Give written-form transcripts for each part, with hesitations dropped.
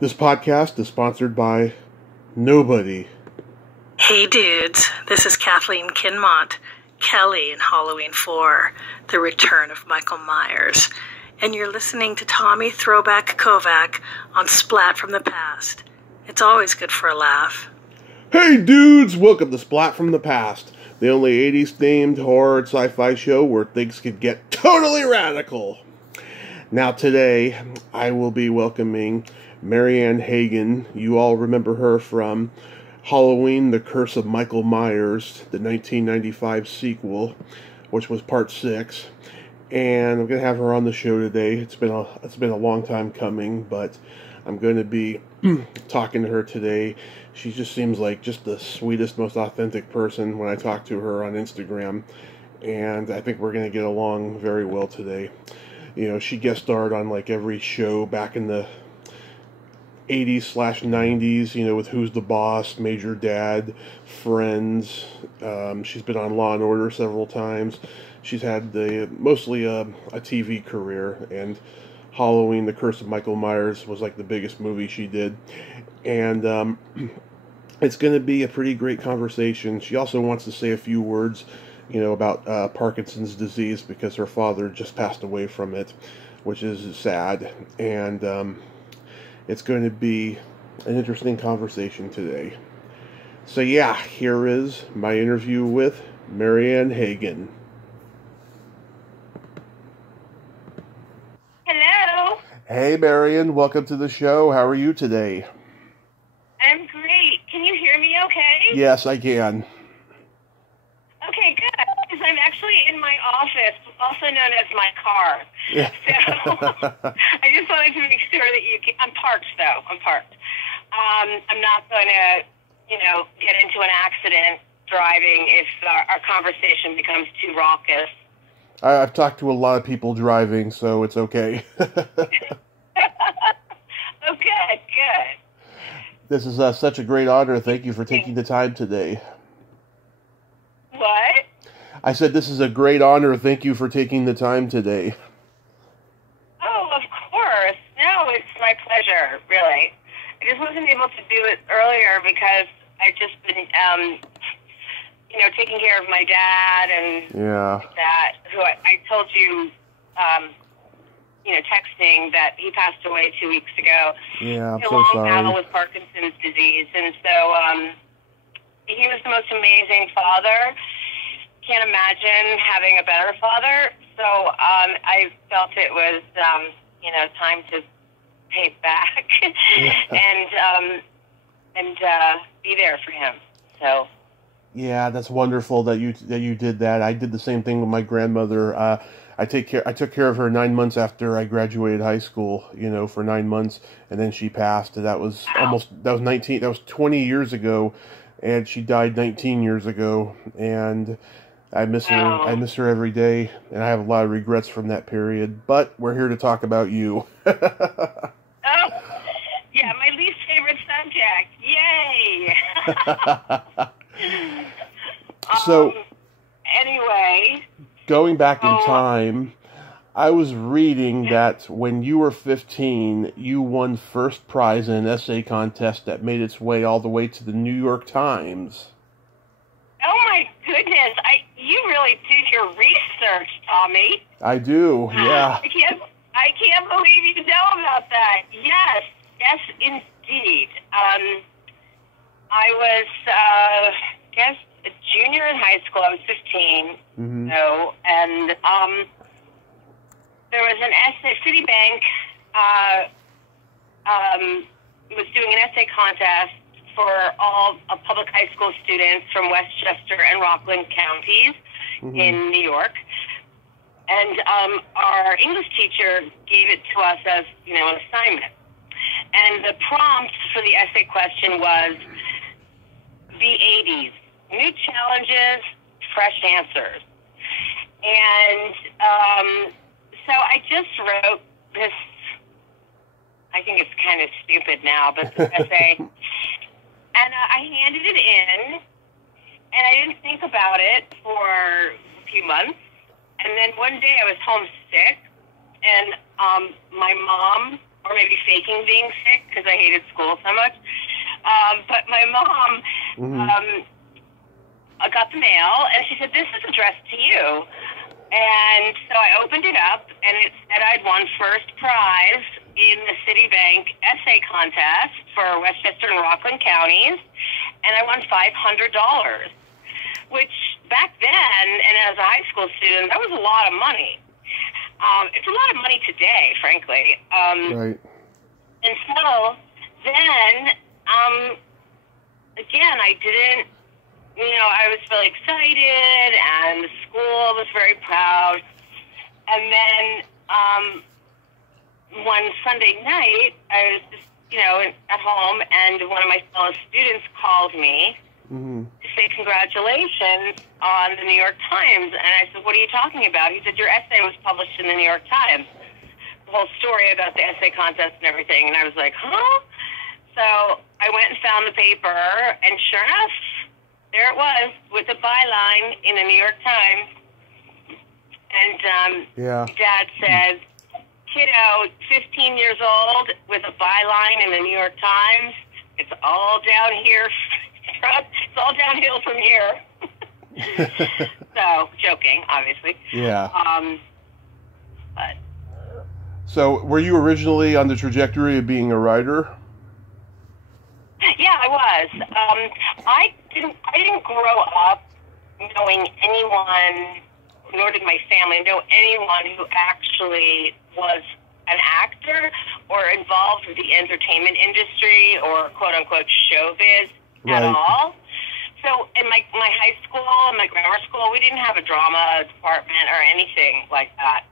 This podcast is sponsored by nobody. Hey dudes, this is Kathleen Kinmont, Kelly in Halloween 4, The Return of Michael Myers, and you're listening to Tommy Throwback Kovac on Splat from the Past. It's always good for a laugh. Hey dudes, welcome to Splat from the Past, the only 80s themed horror and sci-fi show where things could get totally radical. Now today, I will be welcoming Marianne Hagan. You all remember her from Halloween, The Curse of Michael Myers, the 1995 sequel, which was part 6. And I'm going to have her on the show today. It's been a long time coming, but I'm going to be talking to her today. She just seems like just the sweetest, most authentic person when I talk to her on Instagram. And I think we're going to get along very well today. You know, she guest starred on like every show back in the 80s/90s, you know, with Who's the Boss, Major Dad, Friends. She's been on Law and Order several times. She's had mostly a TV career, and Halloween, The Curse of Michael Myers was like the biggest movie she did. And it's going to be a pretty great conversation. She also wants to say a few words, you know, about Parkinson's disease, because her father just passed away from it, which is sad. And it's going to be an interesting conversation today. So yeah, here is my interview with Marianne Hagan. Hello. Hey Marianne, welcome to the show. How are you today? I'm great. Can you hear me okay? Yes, I can. Okay, good. Because I'm actually in my office, also known as my car. Yeah. So I just wanted to make sure that you can... I'm parked, though. I'm parked. I'm not going to, get into an accident driving if our conversation becomes too raucous. I've talked to a lot of people driving, so it's okay. Oh, good. This is such a great honor. Thank you for taking the time today. What? I said this is a great honor. Thank you for taking the time today. Oh, of course. No, it's my pleasure, really. I just wasn't able to do it earlier because I've just been, taking care of my dad and that, who I told you, texting that he passed away 2 weeks ago. Yeah, I'm so so sorry. Battle with Parkinson's disease, and so he was the most amazing father. Can't imagine having a better father. So I felt it was, time to pay it back and be there for him. So. Yeah, that's wonderful that you did that. I did the same thing with my grandmother. I took care of her 9 months after I graduated high school, for 9 months, and then she passed. And that was 20 years ago, and she died 19 years ago. And I miss her. I miss her every day, and I have a lot of regrets from that period. But we're here to talk about you. Oh, yeah, my least favorite subject. Yay! So, anyway, going back in time, I was reading that when you were 15, you won first prize in an essay contest that made its way all the way to the New York Times. Oh my goodness! You really did your research, Tommy. I do, yeah. I can't believe you know about that. Yes, indeed. I was, a junior in high school. I was 15. Mm-hmm. So, and there was an essay. Citibank was doing an essay contest for all public high school students from Westchester and Rockland counties in New York. And our English teacher gave it to us as, an assignment. And the prompt for the essay question was the 80s. New challenges, fresh answers. And so I just wrote this, I think it's kind of stupid now, but this essay. And I handed it in, and I didn't think about it for a few months. And then one day I was homesick, and my mom or maybe faking being sick because I hated school so much. But my mom got the mail, and she said, "This is addressed to you." And so I opened it up, and it said I'd won first prize in the Citibank essay contest for Westchester and Rockland counties, and I won $500, which back then, and as a high school student, that was a lot of money. It's a lot of money today, frankly. Right. And so then, again, I didn't, I was really excited, and the school was very proud. And then one Sunday night, I was just, at home, and one of my fellow students called me to say congratulations on the New York Times. And I said, "What are you talking about?" He said, "Your essay was published in the New York Times." The whole story about the essay contest and everything. And I was like, huh? So I went and found the paper, and sure enough, there it was with a byline in the New York Times. And Dad says, "Kiddo, 15 years old with a byline in the New York Times. It's all down here. It's all downhill from here." So, joking, obviously. Yeah. But. So, were you originally on the trajectory of being a writer? Yeah, I was. I didn't grow up knowing anyone, nor did my family know anyone who actually was an actor or involved with the entertainment industry or quote-unquote showbiz at all. So in my high school and my grammar school, we didn't have a drama department or anything like that.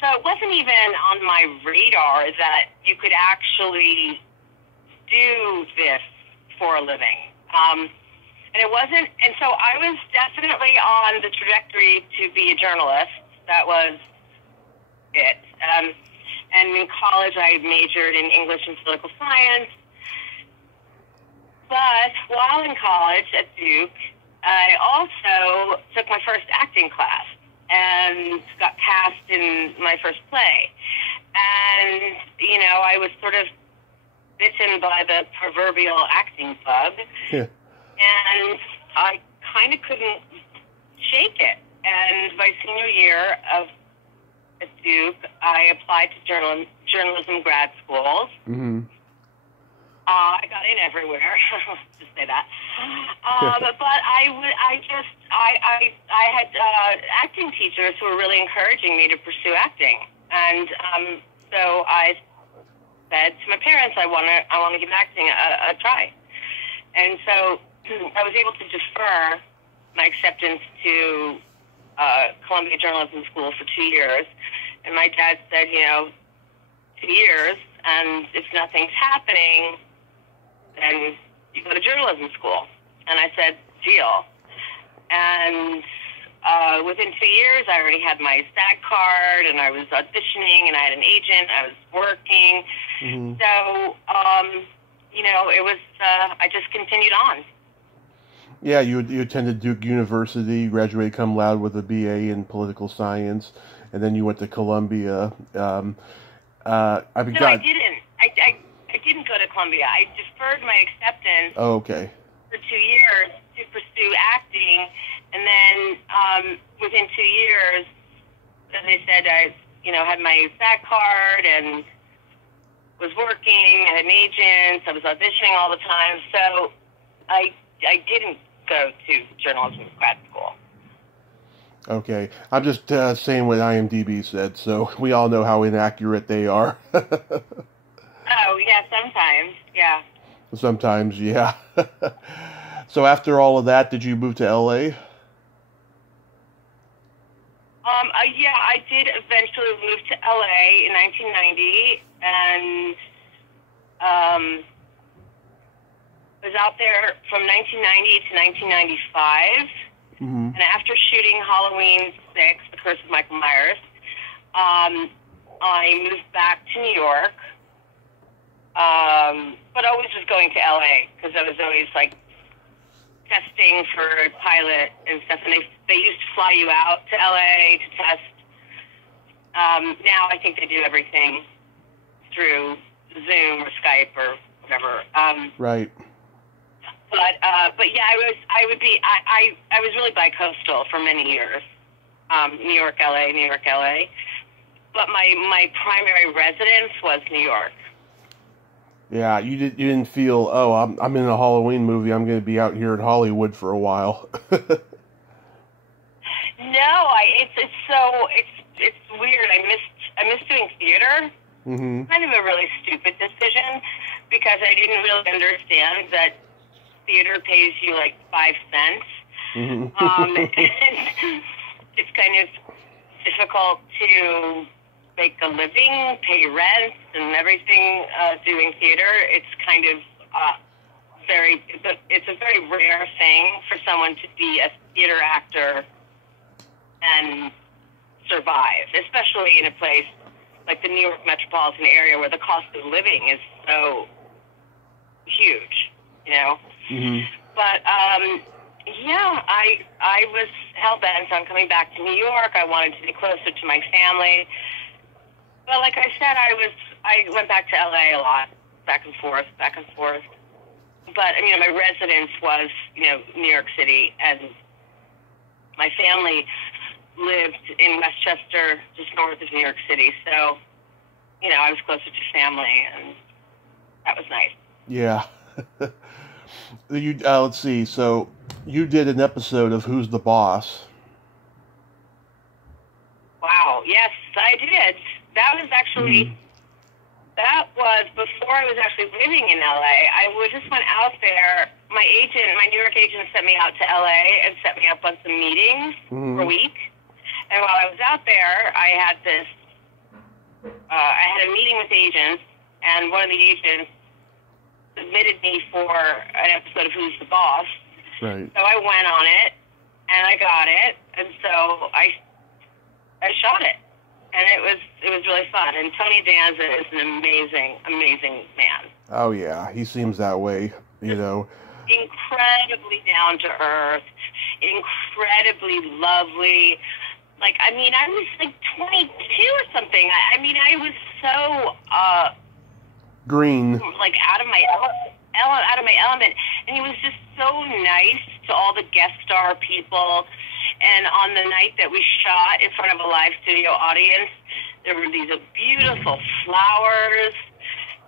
So it wasn't even on my radar that you could actually do this for a living. And it wasn't, and so I was definitely on the trajectory to be a journalist. That was it. And in college, I majored in English and political science. But while in college at Duke, I also took my first acting class and got cast in my first play. And, I was sort of bitten by the proverbial acting bug. Yeah. And I kind of couldn't shake it. And my senior year at Duke, I applied to journalism grad schools. Mm-hmm. I got in everywhere. Just say that. But I had acting teachers who were really encouraging me to pursue acting, and so I said to my parents, I want to give acting a try. And so I was able to defer my acceptance to Columbia Journalism School for 2 years. And my dad said, 2 years, and if nothing's happening, then you go to journalism school. And I said, deal. And within 2 years, I already had my SAG card, and I was auditioning, and I had an agent. I was working. Mm-hmm. So, it was, I just continued on. Yeah, you attended Duke University, graduated cum laude with a BA in political science, and then you went to Columbia. I didn't. I didn't go to Columbia. I deferred my acceptance. Oh, okay. For 2 years to pursue acting, and then within 2 years, as I said, I had my SAG card and was working. I had an agent. I was auditioning all the time. So I didn't go to journalism grad school. Okay. I'm just saying what IMDb said, so we all know how inaccurate they are. Oh, yeah, sometimes, yeah. Sometimes, yeah. So after all of that, did you move to L.A.? Yeah, I did eventually move to L.A. in 1990, and was out there from 1990 to 1995. Mm-hmm. And after shooting Halloween 6, The Curse of Michael Myers, I moved back to New York, but always was going to LA because I was always testing for a pilot and stuff, and they used to fly you out to LA to test. Now I think they do everything through Zoom or Skype or whatever. Right. But yeah, I was really bi-coastal for many years. New York, LA, New York, LA. But my primary residence was New York. Yeah, you didn't feel, oh, I'm in a Halloween movie, I'm going to be out here in Hollywood for a while. No, it's weird. I miss doing theater. Mm-hmm. Kind of a really stupid decision because I didn't really understand that theater pays you like 5 cents. Mm-hmm. And it's kind of difficult to make a living, pay rent, and everything doing theater. It's kind of it's a very rare thing for someone to be a theater actor and survive, especially in a place like the New York metropolitan area where the cost of living is so huge, you know. Mm-hmm. But yeah, I was hell-bent on coming back to New York. I wanted to be closer to my family. But like I said, I went back to LA a lot, back and forth. But, you know, my residence was, you know, New York City, and my family lived in Westchester, just north of New York City. So, you know, I was closer to family, and that was nice. Yeah. Let's see. So you did an episode of Who's the Boss? Wow. Yes, I did. That was actually, that was before I was actually living in LA. I just went out there. My New York agent sent me out to LA and set me up on some meetings for a week. And while I was out there, I had a meeting with agents, and one of the agents submitted me for an episode of Who's the Boss. Right. So I went on it, and I got it, and so I shot it, and it was really fun. And Tony Danza is an amazing, amazing man. Oh yeah, he seems that way, you know. Incredibly down to earth, incredibly lovely. Like, I mean, I was like 22 or something. I mean, I was so green, like out of my element, and he was just so nice to all the guest star people. And on the night that we shot in front of a live studio audience, there were these beautiful flowers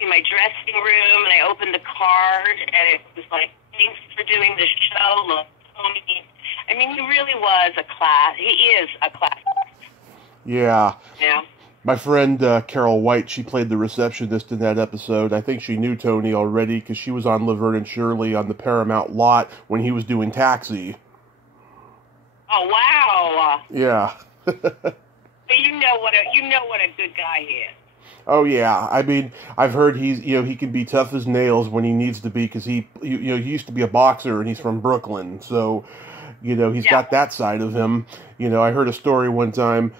in my dressing room, and I opened the card, and it was like, "Thanks for doing the show, love Tony." I mean, he really was a class. He is a class. Yeah. Yeah. My friend Carol White, she played the receptionist in that episode. I think she knew Tony already because she was on Laverne and Shirley on the Paramount lot when he was doing Taxi. Oh wow! Yeah. But you know what a good guy he is. Oh yeah, I mean, I've heard he can be tough as nails when he needs to be because he used to be a boxer and he's from Brooklyn, so he's got that side of him. I heard a story one time.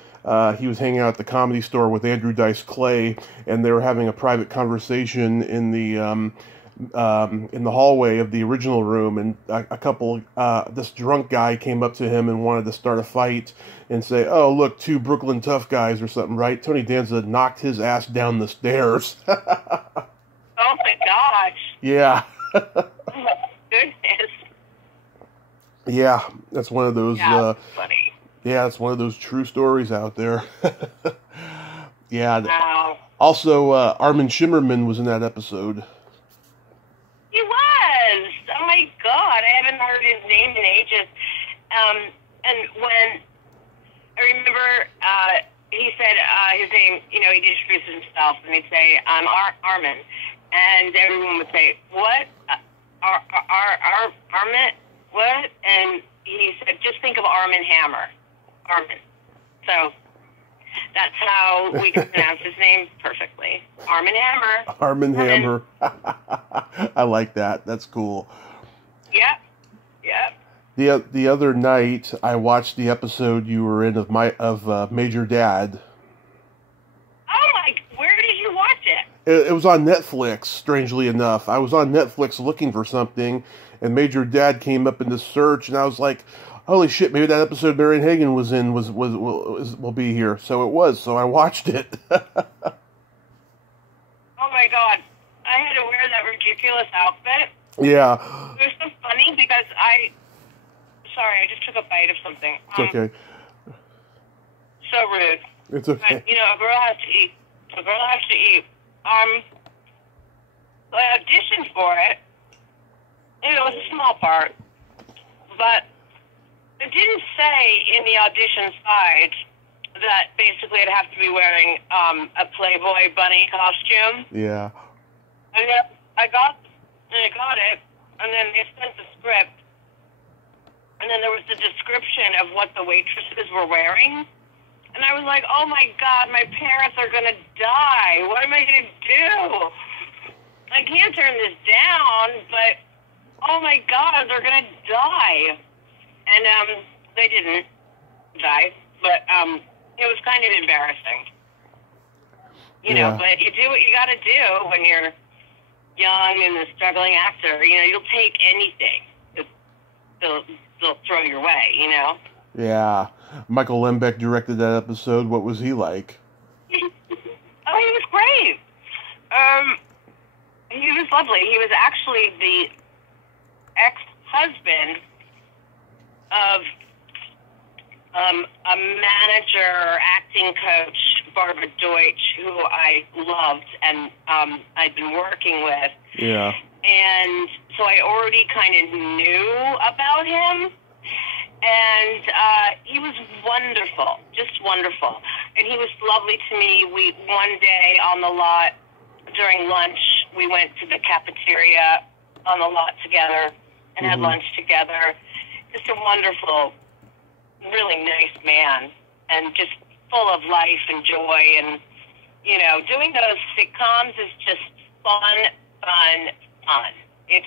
He was hanging out at the Comedy Store with Andrew Dice Clay, and they were having a private conversation in the hallway of the original room, and this drunk guy came up to him and wanted to start a fight and say, "Oh, look, 2 Brooklyn tough guys," or something, right? Tony Danza knocked his ass down the stairs. Oh my gosh. Yeah. Oh my goodness. Yeah, that's one of those. Yeah, funny. Yeah, it's one of those true stories out there. Yeah. Wow. Also, Armin Shimmerman was in that episode. He was. Oh my God, I haven't heard his name in ages. And when I remember, he said his name. He'd introduce himself and he'd say, "I'm Armin," and everyone would say, "What? Armin? What?" And he said, "Just think of Arm and Hammer, Armin." So that's how we can pronounce his name perfectly. Arm and Hammer. Arm and Hammer. I like that. That's cool. Yep. Yep. The other night, I watched the episode you were in of Major Dad. Oh my! Where did you watch it? It was on Netflix. Strangely enough, I was on Netflix looking for something, and Major Dad came up in the search, and I was like, "Holy shit! Maybe that episode Marianne Hagan was in will be here." So it was. So I watched it. Oh my my God. I had to wear that ridiculous outfit. Yeah. It was so funny because sorry, I just took a bite of something. It's okay. So rude. It's okay. But, a girl has to eat. A girl has to eat. So I auditioned for it. It was a small part. But it didn't say in the audition side that basically I'd have to be wearing a Playboy bunny costume. Yeah. And then I got it, and then they sent the script, and then there was the description of what the waitresses were wearing, and I was like, oh my God, my parents are going to die. What am I going to do? I can't turn this down, but oh my God, they're going to die. And they didn't die, but it was kind of embarrassing. You know, but you do what you got to do when you're young and a struggling actor. You'll take anything. They'll throw your way, Yeah. Michael Lembeck directed that episode. What was he like? Oh, he was great. He was lovely. He was actually the ex-husband of a manager, acting coach, Barbara Deutsch, who I loved and I'd been working with. Yeah. And so I already kind of knew about him. And he was wonderful, just wonderful. And he was lovely to me. One day on the lot, during lunch, we went to the cafeteria on the lot together and had lunch together. Just a wonderful, really nice man, and just full of life and joy. And, doing those sitcoms is just fun. It's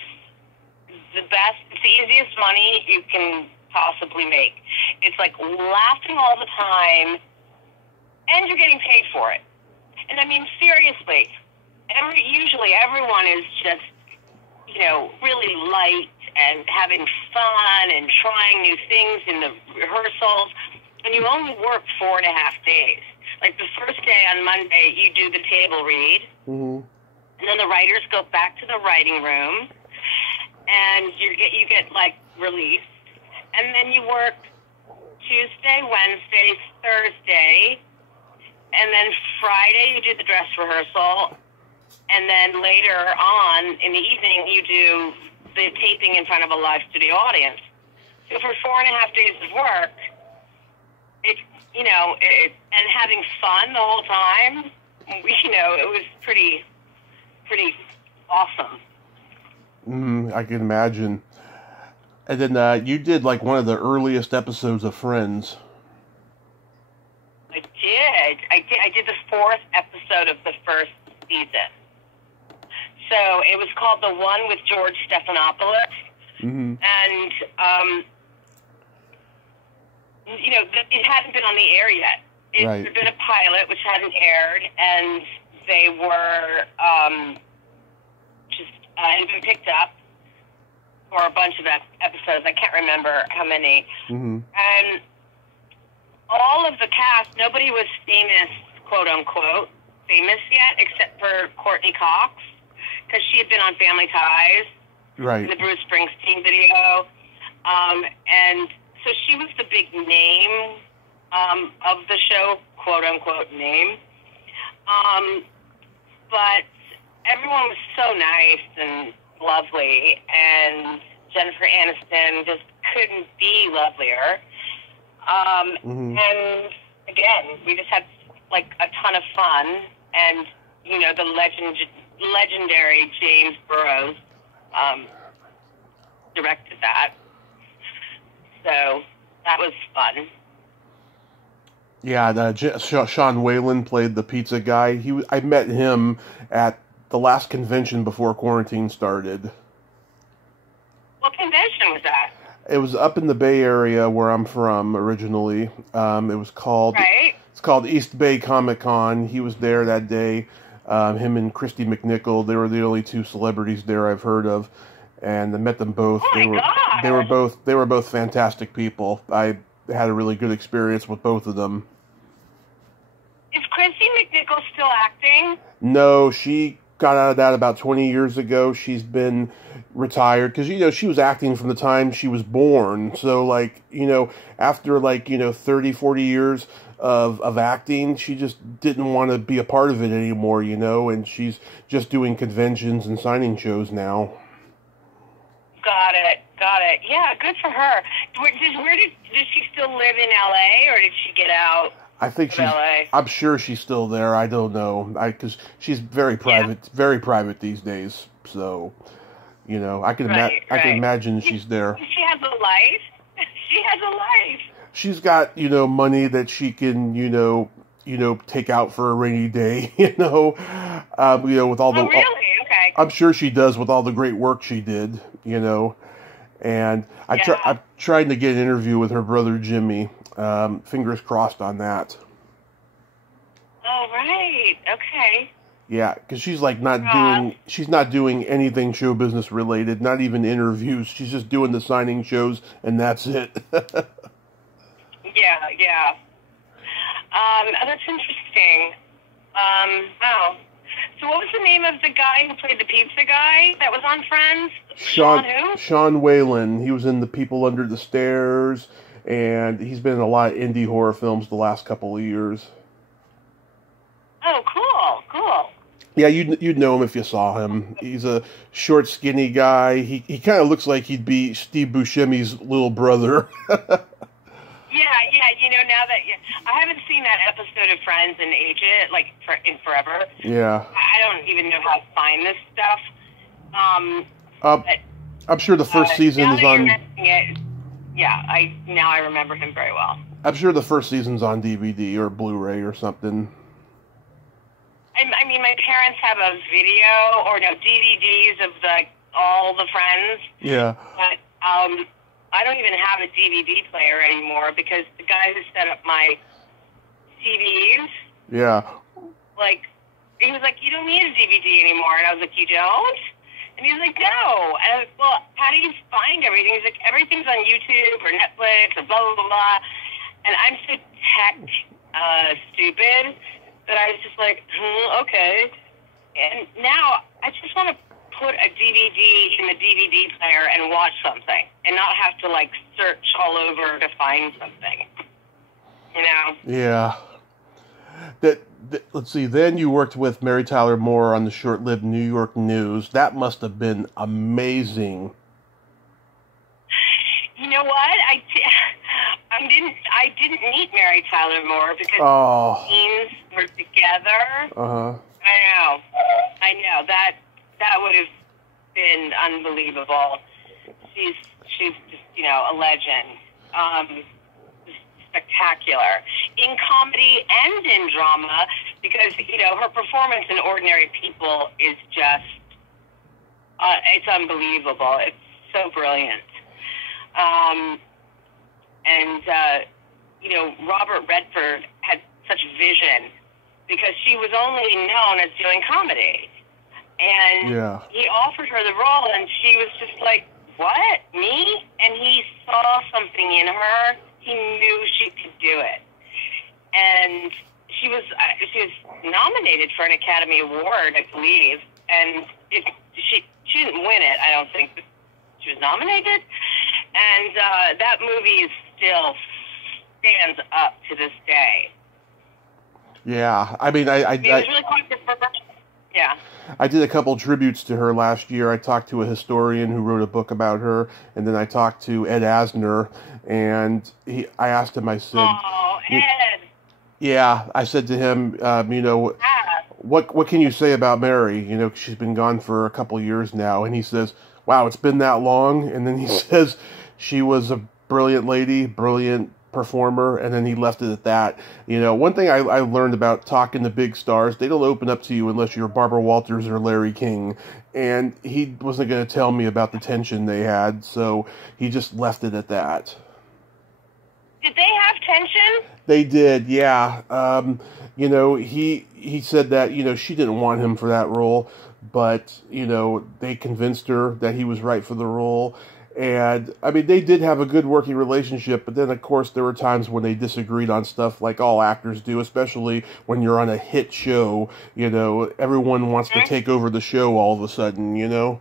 the best, it's the easiest money you can possibly make. It's like laughing all the time, and you're getting paid for it. And I mean, seriously, usually everyone is just, really light and having fun and trying new things in the rehearsals, and you only work 4.5 days. Like the first day on Monday, you do the table read, and then the writers go back to the writing room, and you get like released, and then you work Tuesday, Wednesday, Thursday, and then Friday you do the dress rehearsal, and then later on in the evening you do the taping in front of a live studio audience. So for 4.5 days of work, and having fun the whole time, it was pretty awesome. I can imagine. And then you did like one of the earliest episodes of Friends. I did the 4th episode of the first season. So it was called The One with George Stephanopoulos. And, it hadn't been on the air yet. It had been a pilot, which hadn't aired, and they were had been picked up for a bunch of episodes. I can't remember how many. And all of the cast, nobody was famous, quote-unquote, famous yet, except for Courtney Cox, because she had been on Family Ties, in the Bruce Springsteen video. And so she was the big name of the show, quote-unquote name. But everyone was so nice and lovely, and Jennifer Aniston just couldn't be lovelier. And again, we just had like a ton of fun, and the legendary James Burrows directed that, so that was fun. Yeah, Sean Whalen played the pizza guy. I met him at the last convention before quarantine started. What convention was that? It was up in the Bay Area where I'm from originally. It was called It's called East Bay Comic Con. He was there that day. Him and Christy McNichol. They were the only two celebrities there I've heard of, and I met them both. Oh they were both fantastic people. I had a really good experience with both of them. Is Christy McNichol still acting? No, she got out of that about 20 years ago. She's been retired because, you know, she was acting from the time she was born. So, like, you know, after, like, you know, 30, 40 years of acting, she just didn't want to be a part of it anymore, you know, and she's just doing conventions and signing shows now. Got it. Yeah, good for her. Does she still live in LA, or did she get out? I think she's. LA? I'm sure she's still there. I don't know. Because she's very private these days. So, you know, I can imagine she's there. She has a life. She has a life. She's got, you know, money that she can, you know, take out for a rainy day. You know, with all the. Oh, really? Okay. I'm sure she does with all the great work she did. You know, and I'm trying to get an interview with her brother Jimmy. Fingers crossed on that. Oh, right. Okay. Yeah, because she's like she's not doing anything show business related, not even interviews. She's just doing the signing shows, and that's it. Yeah. That's interesting. Oh. So what was the name of the guy who played the pizza guy that was on Friends? Sean who? Sean Whalen. He was in The People Under the Stairs, and he's been in a lot of indie horror films the last couple of years. Oh, cool. Yeah, you'd know him if you saw him. He's a short, skinny guy. He kind of looks like he'd be Steve Buscemi's little brother. Yeah. You know, now that I haven't seen that episode of Friends and age it in forever. Yeah. I don't even know how to find this stuff. I'm sure the first season is on. Now I remember him very well. I'm sure the first season's on DVD or Blu-ray or something. I mean, my parents have a video or DVDs of all the Friends. Yeah. But I don't even have a DVD player anymore because the guy who set up my CDs. Yeah. He was like, you don't need a DVD anymore, and I was like, you don't? And he was like, no. And I was like, well, how do you find everything? He's like, everything's on YouTube or Netflix or blah, blah, blah, blah. And I'm so tech stupid that I was just like, okay. And now I just want to put a DVD in the DVD player and watch something and not have to, search all over to find something. You know? Yeah. Let's see, then you worked with Mary Tyler Moore on the short-lived New York News. That must have been amazing. You know what? I didn't meet Mary Tyler Moore because the scenes were together. Uh-huh. I know. That would have been unbelievable. She's just, a legend. Spectacular in comedy and in drama because her performance in Ordinary People is just it's unbelievable. It's so brilliant. Robert Redford had such vision because she was only known as doing comedy, and he offered her the role, and she was just like, "What, me?" And he saw something in her. He knew she could do it, and she was nominated for an Academy Award, I believe, and she didn't win it, I don't think, but she was nominated, and that movie still stands up to this day. Yeah, I mean, it was really quite different. Yeah. I did a couple tributes to her last year. I talked to a historian who wrote a book about her, and then I talked to Ed Asner, and I asked him, I said... Oh, Ed! Yeah, I said to him, what can you say about Mary? She's been gone for a couple years now, and he says, wow, it's been that long? And then he says, she was a brilliant lady, brilliant performer, and then he left it at that. One thing I learned about talking to big stars, they don't open up to you unless you're Barbara Walters or Larry King, and he wasn't going to tell me about the tension they had, so he just left it at that. Did they have tension? They did, yeah. He said that, she didn't want him for that role, but, they convinced her that he was right for the role. And, I mean, they did have a good working relationship, but then, of course, there were times when they disagreed on stuff like all actors do, especially when you're on a hit show. You know, everyone wants to take over the show all of a sudden, you know?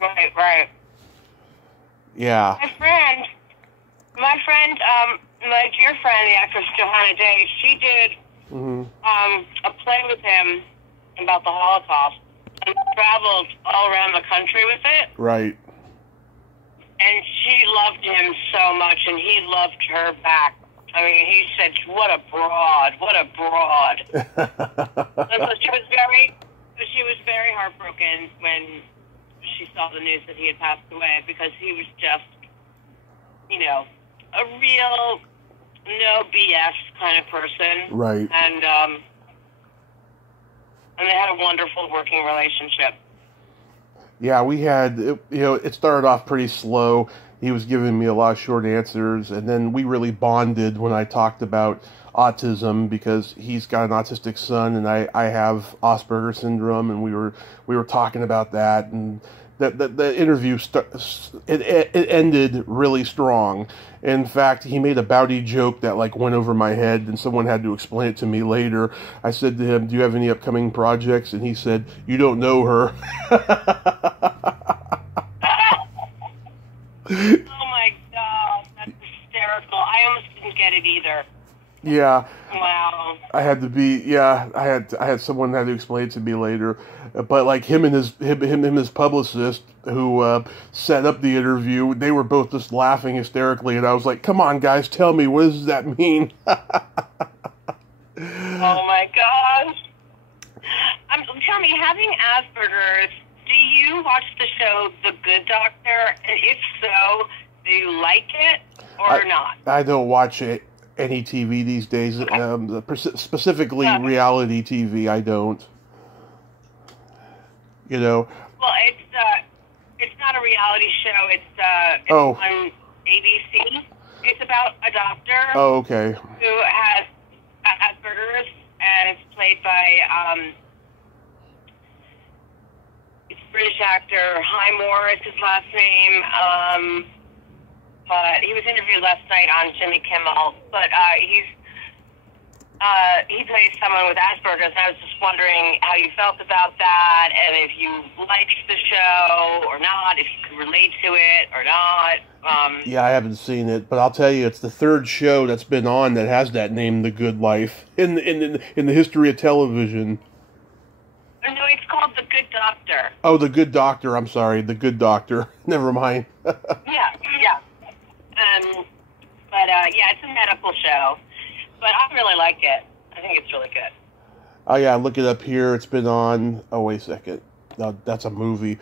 Right. Yeah. My dear friend, the actress Johanna Day, she did a play with him about the Holocaust and traveled all around the country with it. Right. And she loved him so much, and he loved her back. I mean, he said, "What a broad! What a broad!" And so she was very heartbroken when she saw the news that he had passed away, because he was just, you know, a real no BS kind of person. Right. And they had a wonderful working relationship. Yeah, we had, it started off pretty slow. He was giving me a lot of short answers, and then we really bonded when I talked about autism, because he's got an autistic son, and I have Asperger's syndrome, and we were talking about that, and the interview it ended really strong. In fact, he made a Bowdy joke that like went over my head, and someone had to explain it to me later. I said to him, "Do you have any upcoming projects?" And he said, "You don't know her." Oh my God, that's hysterical. I almost didn't get it either. Yeah. Wow. I had someone had to explain it to me later, but like him and his publicist who set up the interview, they were both just laughing hysterically, and I was like, "Come on, guys, tell me, what does that mean?" Oh my gosh. Tell me, having Asperger's, do you watch the show The Good Doctor? And if so, do you like it or not? I don't watch any TV these days, specifically reality TV. I don't. You know. Well, it's not a reality show. It's on ABC. It's about a doctor. Oh, okay. Who has Asperger's, and it's played by it's British actor Highmore is his last name. But he was interviewed last night on Jimmy Kimmel. But he plays someone with Asperger's, and I was just wondering how you felt about that, and if you liked the show or not, if you could relate to it or not. Yeah, I haven't seen it, but I'll tell you, it's the third show that's been on that has that name, The Good Life, in the history of television. No, it's called The Good Doctor. Oh, The Good Doctor. I'm sorry, The Good Doctor. Never mind. Yeah. Yeah, it's a medical show, but I really like it. I think it's really good. Oh yeah, look it up here. It's been on. Oh wait a second. No, that's a movie.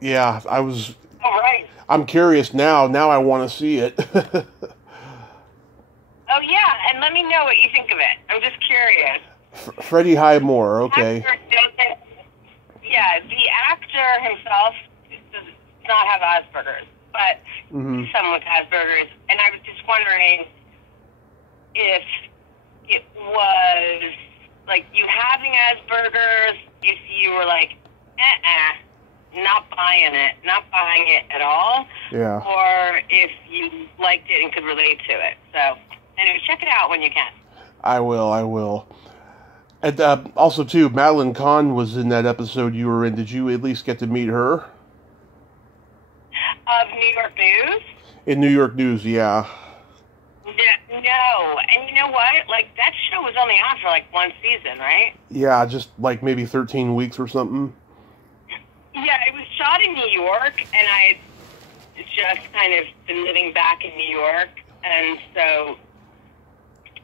Yeah, I was. All right. I'm curious now. Now I want to see it. Oh yeah, and let me know what you think of it. I'm just curious. Freddie Highmore. Okay. Yeah, the actor himself does not have Asperger's, but someone with Asperger's, and I was just wondering if it was like you having Asperger's, if you were like, not buying it at all, yeah, or if you liked it and could relate to it. So, anyway, check it out when you can. I will. And also, too, Madeline Kahn was in that episode you were in. Did you at least get to meet her? Of New York News? In New York News, yeah. No, and you know what? Like, that show was only on for, like, one season, right? Yeah, just, like, maybe 13 weeks or something. Yeah, it was shot in New York, and I had just kind of been living back in New York, and so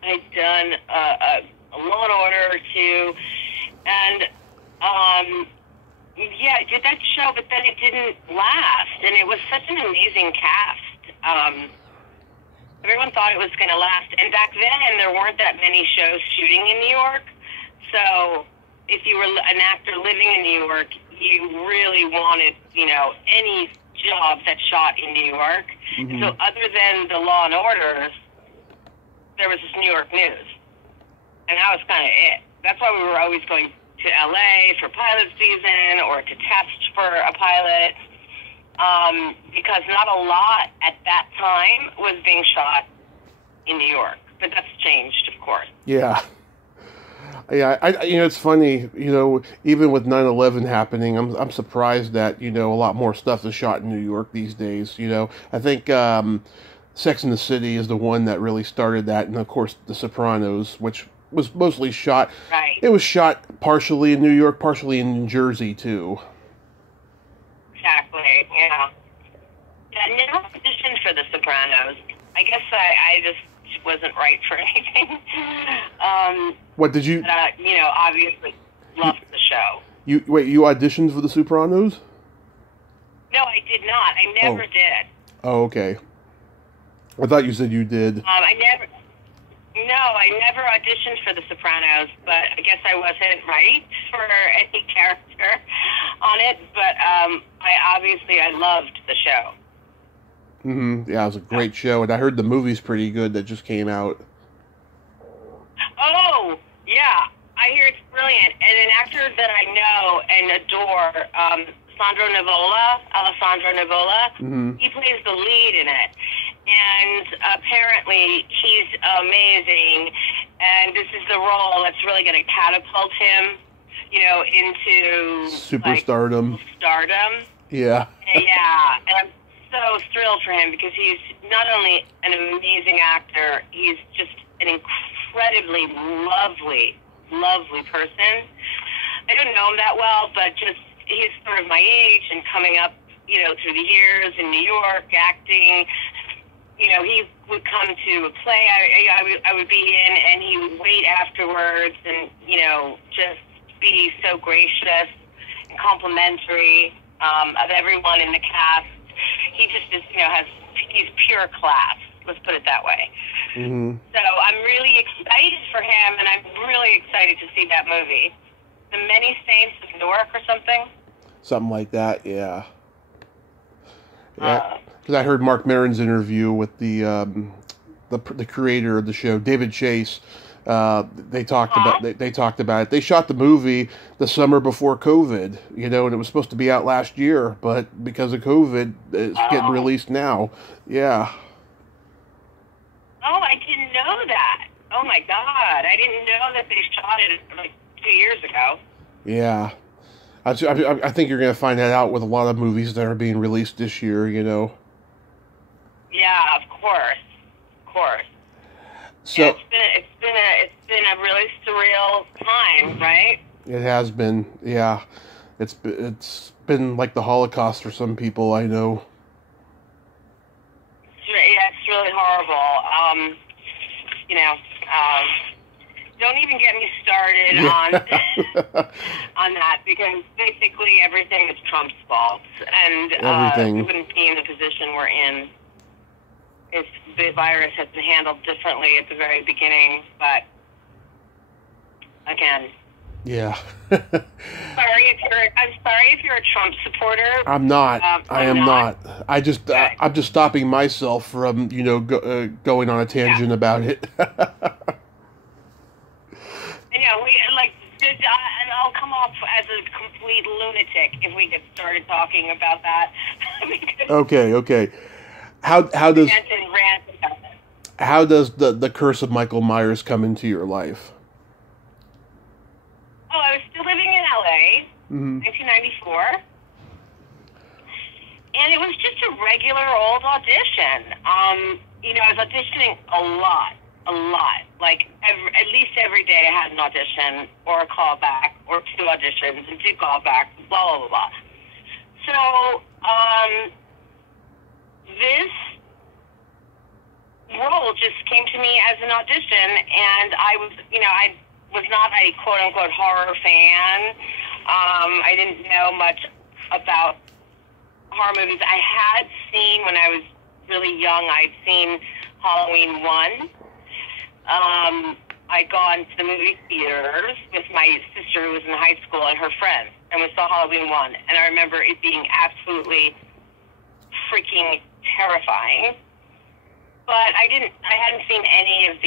I'd done a Law and Order or two, and, yeah, I did that show, but then it didn't last, and it was such an amazing cast. Everyone thought it was going to last, and back then there weren't that many shows shooting in New York, so if you were an actor living in New York, you really wanted, any job that shot in New York. Mm-hmm. So other than the Law and Orders, there was this New York News, and that was kind of it. That's why we were always going to LA for pilot season or to test for a pilot. because not a lot at that time was being shot in New York. But that's changed, of course. Yeah. Yeah, it's funny, even with 9/11 happening, I'm surprised that, a lot more stuff is shot in New York these days, I think Sex and the City is the one that really started that, and of course The Sopranos, which was mostly shot. Right. It was shot partially in New York, partially in New Jersey, too. Exactly, yeah. Yeah, never auditioned for The Sopranos. I guess I just wasn't right for anything. What did you? But, obviously loved the show. You auditioned for The Sopranos? No, I did not. I never did. Oh, okay. I thought you said you did. I never auditioned for The Sopranos, but I guess I wasn't right for any character on it. But I loved the show. Mm-hmm. Yeah, it was a great show, and I heard the movie's pretty good that just came out. Oh, yeah. I hear it's brilliant. And an actor that I know and adore, Alessandro Nivola, he plays the lead in it. And apparently he's amazing, and this is the role that's really going to catapult him, into superstardom. Yeah. Yeah, and I'm so thrilled for him because he's not only an amazing actor, he's just an incredibly lovely person. I don't know him that well, but just he's sort of my age and coming up, through the years in New York, acting. He would come to a play I would be in, and he would wait afterwards and, just be so gracious and complimentary of everyone in the cast. He just is, he's pure class. Let's put it that way. Mm-hmm. So I'm really excited for him, and I'm really excited to see that movie. The Many Saints of Newark or something? Something like that, yeah. Yeah, because I heard Mark Maron's interview with the creator of the show, David Chase. They talked about it. They shot the movie the summer before COVID, and it was supposed to be out last year, but because of COVID, it's getting released now. Yeah. Oh, I didn't know that. Oh my God, I didn't know that they shot it like 2 years ago. Yeah. I think you're going to find that out with a lot of movies that are being released this year, Yeah, of course. So yeah, it's been a really surreal time, right? It has been, yeah. It's been like the Holocaust for some people I know. It's really horrible. Don't even get me started on that, because basically everything is Trump's fault, and we wouldn't be in the position we're in if the virus had been handled differently at the very beginning. But again, yeah. I'm sorry if you're a Trump supporter. I'm not. I am not. I'm just stopping myself from going on a tangent about it. And I'll come off as a complete lunatic if we get started talking about that. Okay. How does the curse of Michael Myers come into your life? Oh, I was still living in LA, 1994. And it was just a regular old audition. I was auditioning a lot. Like, at least every day I had an audition or a callback or 2 auditions and 2 callbacks, blah, blah, blah, blah. So, this role just came to me as an audition, and I was not a quote-unquote horror fan. I didn't know much about horror movies. I had seen, when I was really young, I'd seen Halloween 1. I'd gone to the movie theaters with my sister who was in high school and her friends, and we saw Halloween 1. And I remember it being absolutely freaking terrifying. But I hadn't seen any of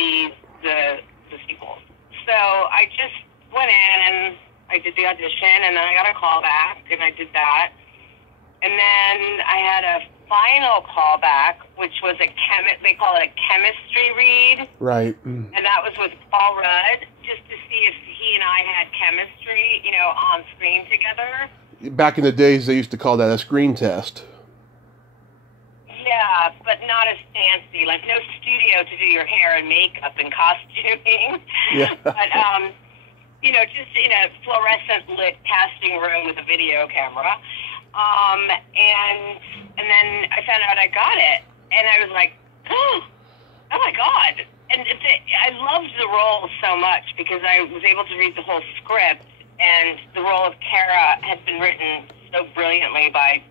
the sequels. So I just went in and I did the audition, and then I got a call back, and I did that. And then I had a final callback, which was they call it a chemistry read. Right. And that was with Paul Rudd, just to see if he and I had chemistry, on screen together. Back in the days, they used to call that a screen test. Yeah, but not as fancy. Like, no studio to do your hair and makeup and costuming. Yeah. But, just in a fluorescent lit casting room with a video camera. And then I found out I got it, and I was like, oh my God. And I loved the role so much because I was able to read the whole script, and the role of Kara had been written so brilliantly by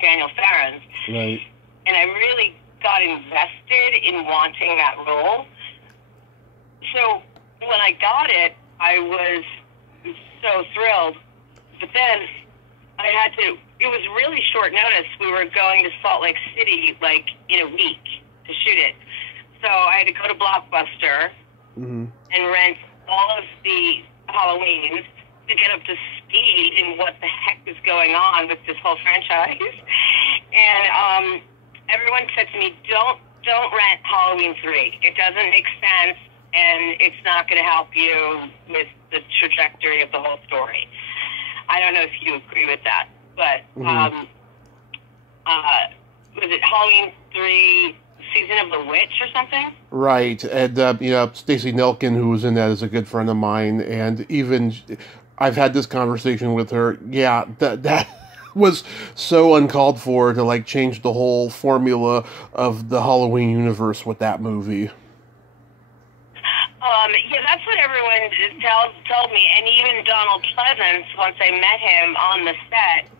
Daniel Farrens. Right. And I really got invested in wanting that role. So when I got it, I was so thrilled. But then it was really short notice. We were going to Salt Lake City, like, in a week to shoot it. So I had to go to Blockbuster and rent all of the Halloweens to get up to speed in what the heck is going on with this whole franchise. And everyone said to me, don't rent Halloween 3. It doesn't make sense, and it's not going to help you with the trajectory of the whole story. I don't know if you agree with that, but was it Halloween 3 Season of the Witch or something? Right, and Stacey Nelkin, who was in that, is a good friend of mine, and even I've had this conversation with her. Yeah, that was so uncalled for to like change the whole formula of the Halloween universe with that movie. Yeah, that's what everyone told me, and even Donald Pleasance, once I met him on the set,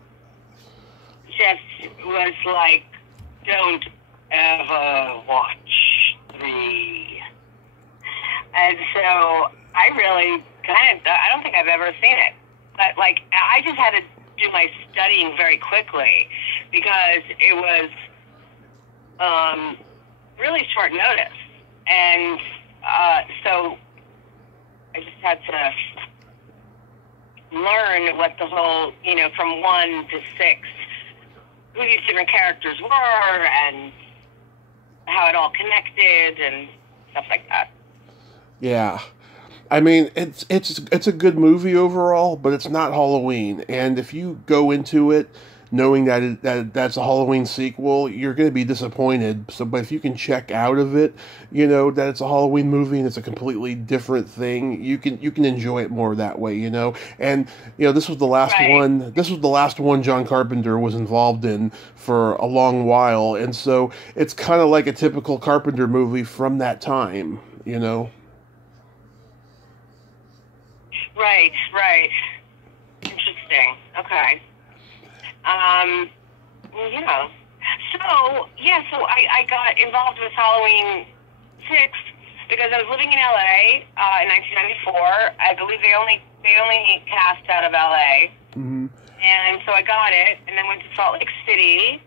just was like, don't ever watch 3. And so I really I don't think I've ever seen it, but like, I just had to do my studying very quickly because it was really short notice, and so I just had to learn what the whole, from 1 to 6, who these different characters were and how it all connected and stuff like that. Yeah. I mean, it's a good movie overall, but it's not Halloween. And if you go into it knowing that that's a Halloween sequel, you're going to be disappointed. So, but if you can check out of it, that it's a Halloween movie and it's a completely different thing, you can enjoy it more that way. And this was the last one. This was the last one John Carpenter was involved in for a long while, and so it's kind of like a typical Carpenter movie from that time. Right. Interesting. Okay. So I got involved with Halloween 6 because I was living in LA in 1994. I believe they only cast out of LA. Mm-hmm. And so I got it, and then went to Salt Lake City.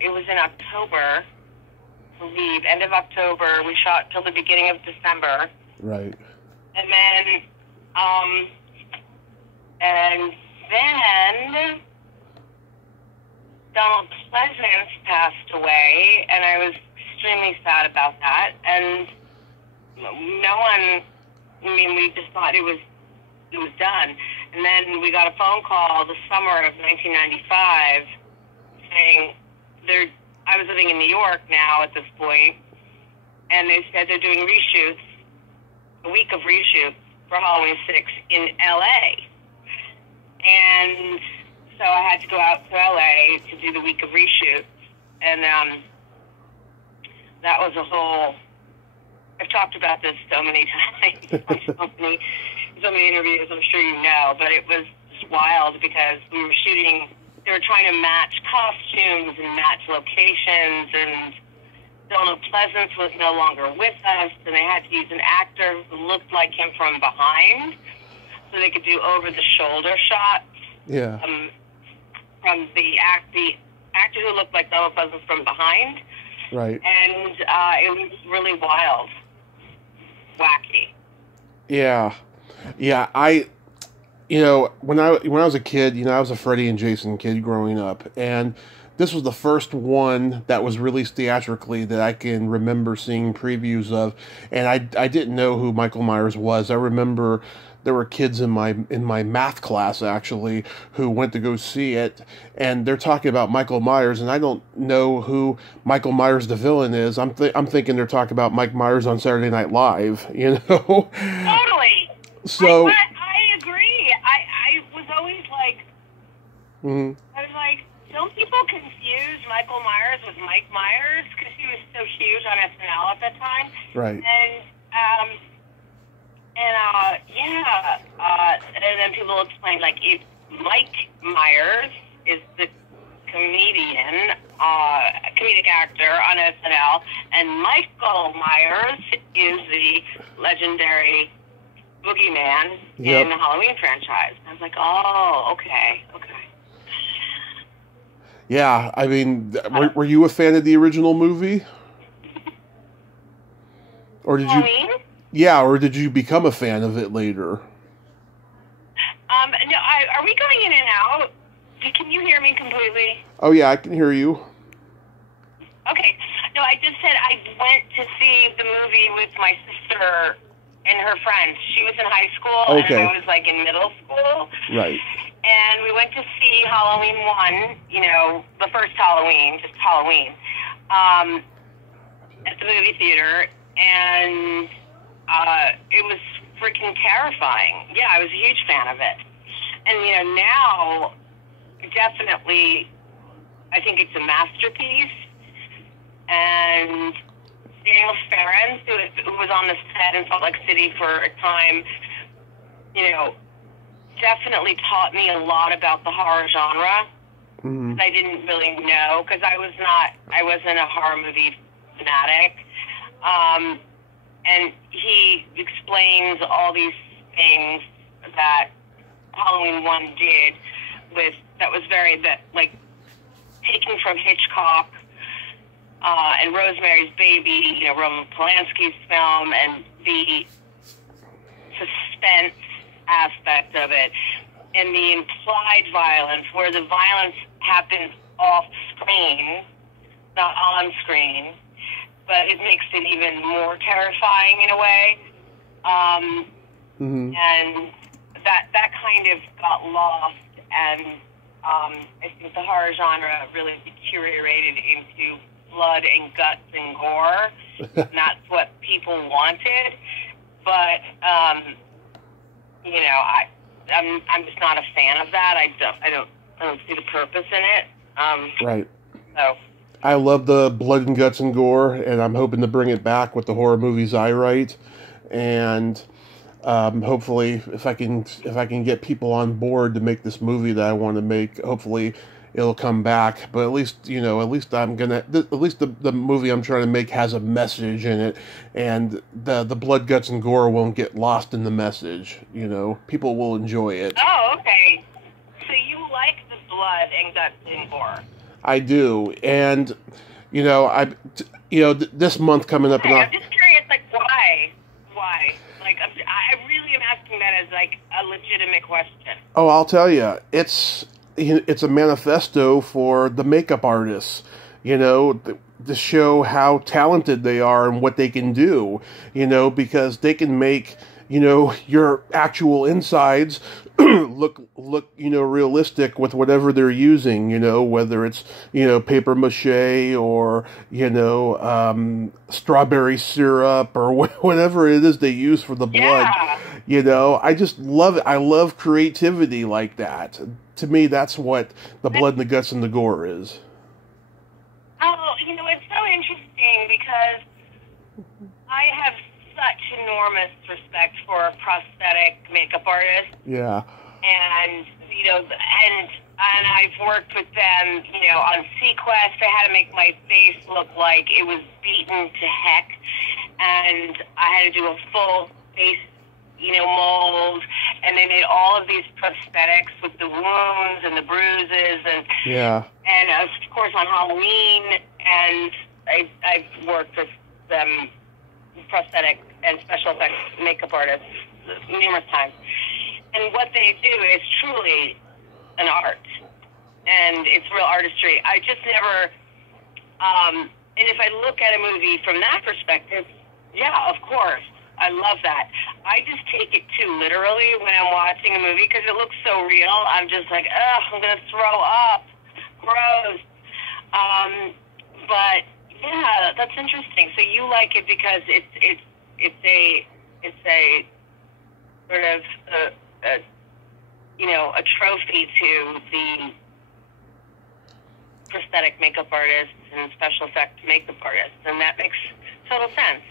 It was in October, I believe, end of October. We shot till the beginning of December. Right. And then Donald Pleasance passed away, and I was extremely sad about that. And we just thought it was done. And then we got a phone call the summer of 1995 saying I was living in New York now at this point, and they said they're doing reshoots, a week of reshoots for Halloween 6 in LA. And so I had to go out to LA to do the week of reshoots. And that was a whole... I've talked about this so many times on so many interviews, I'm sure you know, but it was just wild because we were shooting... They were trying to match costumes and match locations, and Donald Pleasance was no longer with us, and they had to use an actor who looked like him from behind so they could do over-the-shoulder shots. Yeah. From the actor who looked like Donald Pleasance from behind. Right. And it was really wild. Wacky. Yeah. Yeah, when I was a kid, I was a Freddy and Jason kid growing up, and this was the first one that was released theatrically that I can remember seeing previews of, and I didn't know who Michael Myers was. I remember there were kids in my math class actually who went to go see it, and they're talking about Michael Myers, and I don't know who Michael Myers the villain is. I'm thinking they're talking about Mike Myers on Saturday Night Live, Totally. So I agree. I was always like, I was like, don't people confuse Michael Myers with Mike Myers because he was so huge on SNL at that time? Right. And then people explain, like, if Mike Myers is the comedic actor on SNL, and Michael Myers is the legendary boogeyman in the Halloween franchise. I was like, oh, okay. Yeah, I mean, were you a fan of the original movie? Or did Halloween? or did you become a fan of it later? No, are we going in and out? Can you hear me completely? Oh, yeah, I can hear you. Okay. No, I just said I went to see the movie with my sister and her friends. She was in high school, and I was, like, in middle school. Right. And we went to see Halloween 1, the first Halloween, just Halloween, at the movie theater, and it was freaking terrifying. Yeah, I was a huge fan of it. And, now, definitely, I think it's a masterpiece. And Daniel Ferens, who was on the set in Salt Lake City for a time, definitely taught me a lot about the horror genre. Mm-hmm. I didn't really know because I wasn't a horror movie fanatic. And he explains all these things that Halloween 1 did that was taken from Hitchcock and Rosemary's Baby, Roman Polanski's film, and the suspense aspect of it, and the implied violence, where the violence happens off screen, not on screen, but it makes it even more terrifying in a way. And that kind of got lost, and I think the horror genre really deteriorated into blood and guts and gore. And that's what people wanted, but I'm just not a fan of that. I don't see the purpose in it. Right. So I love the blood and guts and gore, and I'm hoping to bring it back with the horror movies I write. And hopefully, if I can get people on board to make this movie that I want to make, hopefully it'll come back. But at least the movie I'm trying to make has a message in it, and the blood, guts, and gore won't get lost in the message. People will enjoy it. Oh, okay. So you like the blood and guts and gore? I do, and this month coming up. Okay, I'm just curious, like, why? Like, I really am asking that as like a legitimate question. Oh, I'll tell you, it's a manifesto for the makeup artists, to show how talented they are and what they can do, because they can make, your actual insides look, realistic with whatever they're using, whether it's, paper mache or, strawberry syrup or whatever it is they use for the blood. Yeah. I just love it. I love creativity like that. To me, that's what the blood and the guts and the gore is. Oh, it's so interesting because I have such enormous respect for prosthetic makeup artists. Yeah. And, and I've worked with them, on Sequest. I had to make my face look like it was beaten to heck. And I had to do a full face, mold. And they made all of these prosthetics with the wounds and the bruises. And of course on Halloween. And I've worked with them, prosthetic and special effects makeup artists, numerous times. And what they do is truly an art, and it's real artistry. I just never, and if I look at a movie from that perspective, yeah, of course, I love that. I just take it too literally when I'm watching a movie because it looks so real. I'm just like, ugh, I'm gonna throw up, gross. But yeah, that's interesting. So you like it because it's a sort of a trophy to the prosthetic makeup artists and special effects makeup artists, and that makes total sense.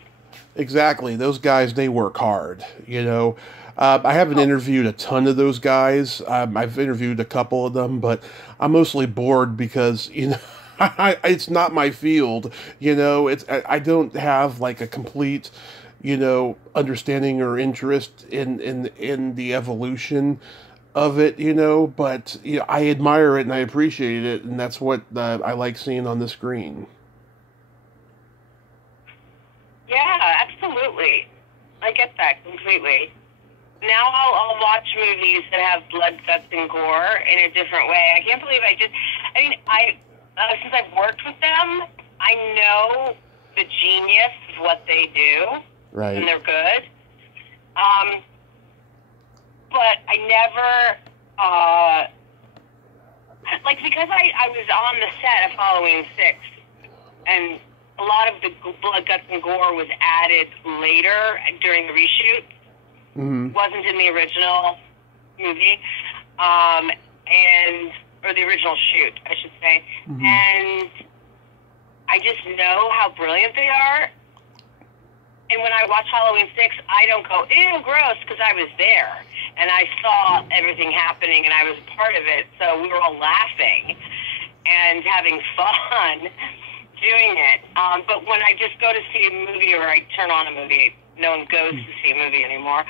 Exactly. Those guys, they work hard, you know. I haven't interviewed a ton of those guys. I've interviewed a couple of them, but I'm mostly bored because, you know, it's not my field, you know. I don't have like a complete, you know, understanding or interest in the evolution of it, you know, but you know, I admire it and I appreciate it, and that's what I like seeing on the screen. Yeah, absolutely. I get that completely. Now I'll watch movies that have blood, guts, and gore in a different way. I can't believe since I've worked with them, I know the genius of what they do. Right. And they're good. But I never, because I was on the set of Halloween 6, and a lot of the blood, guts, and gore was added later during the reshoot. Mm-hmm. Wasn't in the original movie, or the original shoot, I should say. Mm-hmm. And I just know how brilliant they are. And when I watch Halloween 6, I don't go, ew, gross, because I was there. And I saw everything happening, and I was part of it. So we were all laughing and having fun doing it. But when I just go to see a movie or I turn on a movie, no one goes to see a movie anymore.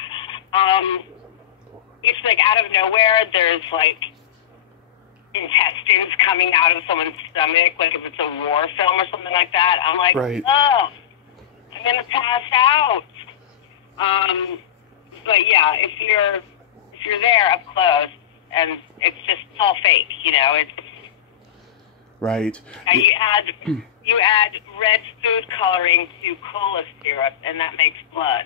It's like out of nowhere, there's like intestines coming out of someone's stomach, like if it's a war film or something like that. I'm like, right. Oh, I'm going to pass out. But yeah, if you're there up close, and it's all fake, you know, it's right. And you add red food coloring to cola syrup, and that makes blood.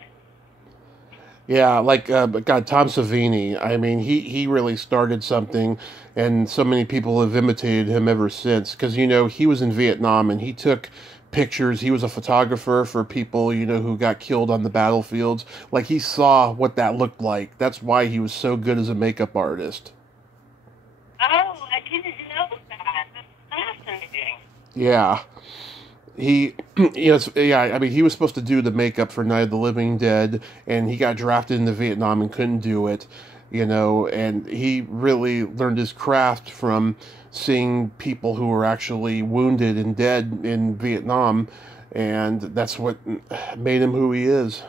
Yeah, like God, Tom Savini. I mean, he really started something, and so many people have imitated him ever since. Because you know, he was in Vietnam and he took pictures. He was a photographer for people, you know, who got killed on the battlefields. Like, he saw what that looked like. That's why he was so good as a makeup artist. Oh, I didn't know that. That's fascinating. Yeah. He, you know, I mean, he was supposed to do the makeup for Night of the Living Dead, and he got drafted into Vietnam and couldn't do it, you know, and he really learned his craft from seeing people who were actually wounded and dead in Vietnam, and that's what made him who he is.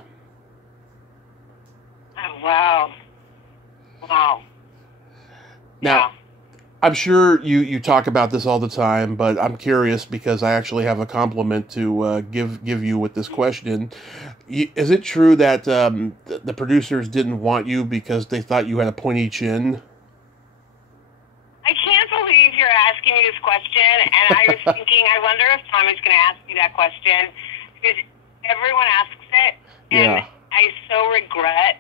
Oh, wow. Wow. Now, yeah. I'm sure you talk about this all the time, but I'm curious because I actually have a compliment to give you with this question. Is it true that the producers didn't want you because they thought you had a pointy chin? I can't believe you're asking me this question, and I was thinking, I wonder if Tommy's going to ask me that question, because everyone asks it, and yeah. I so regret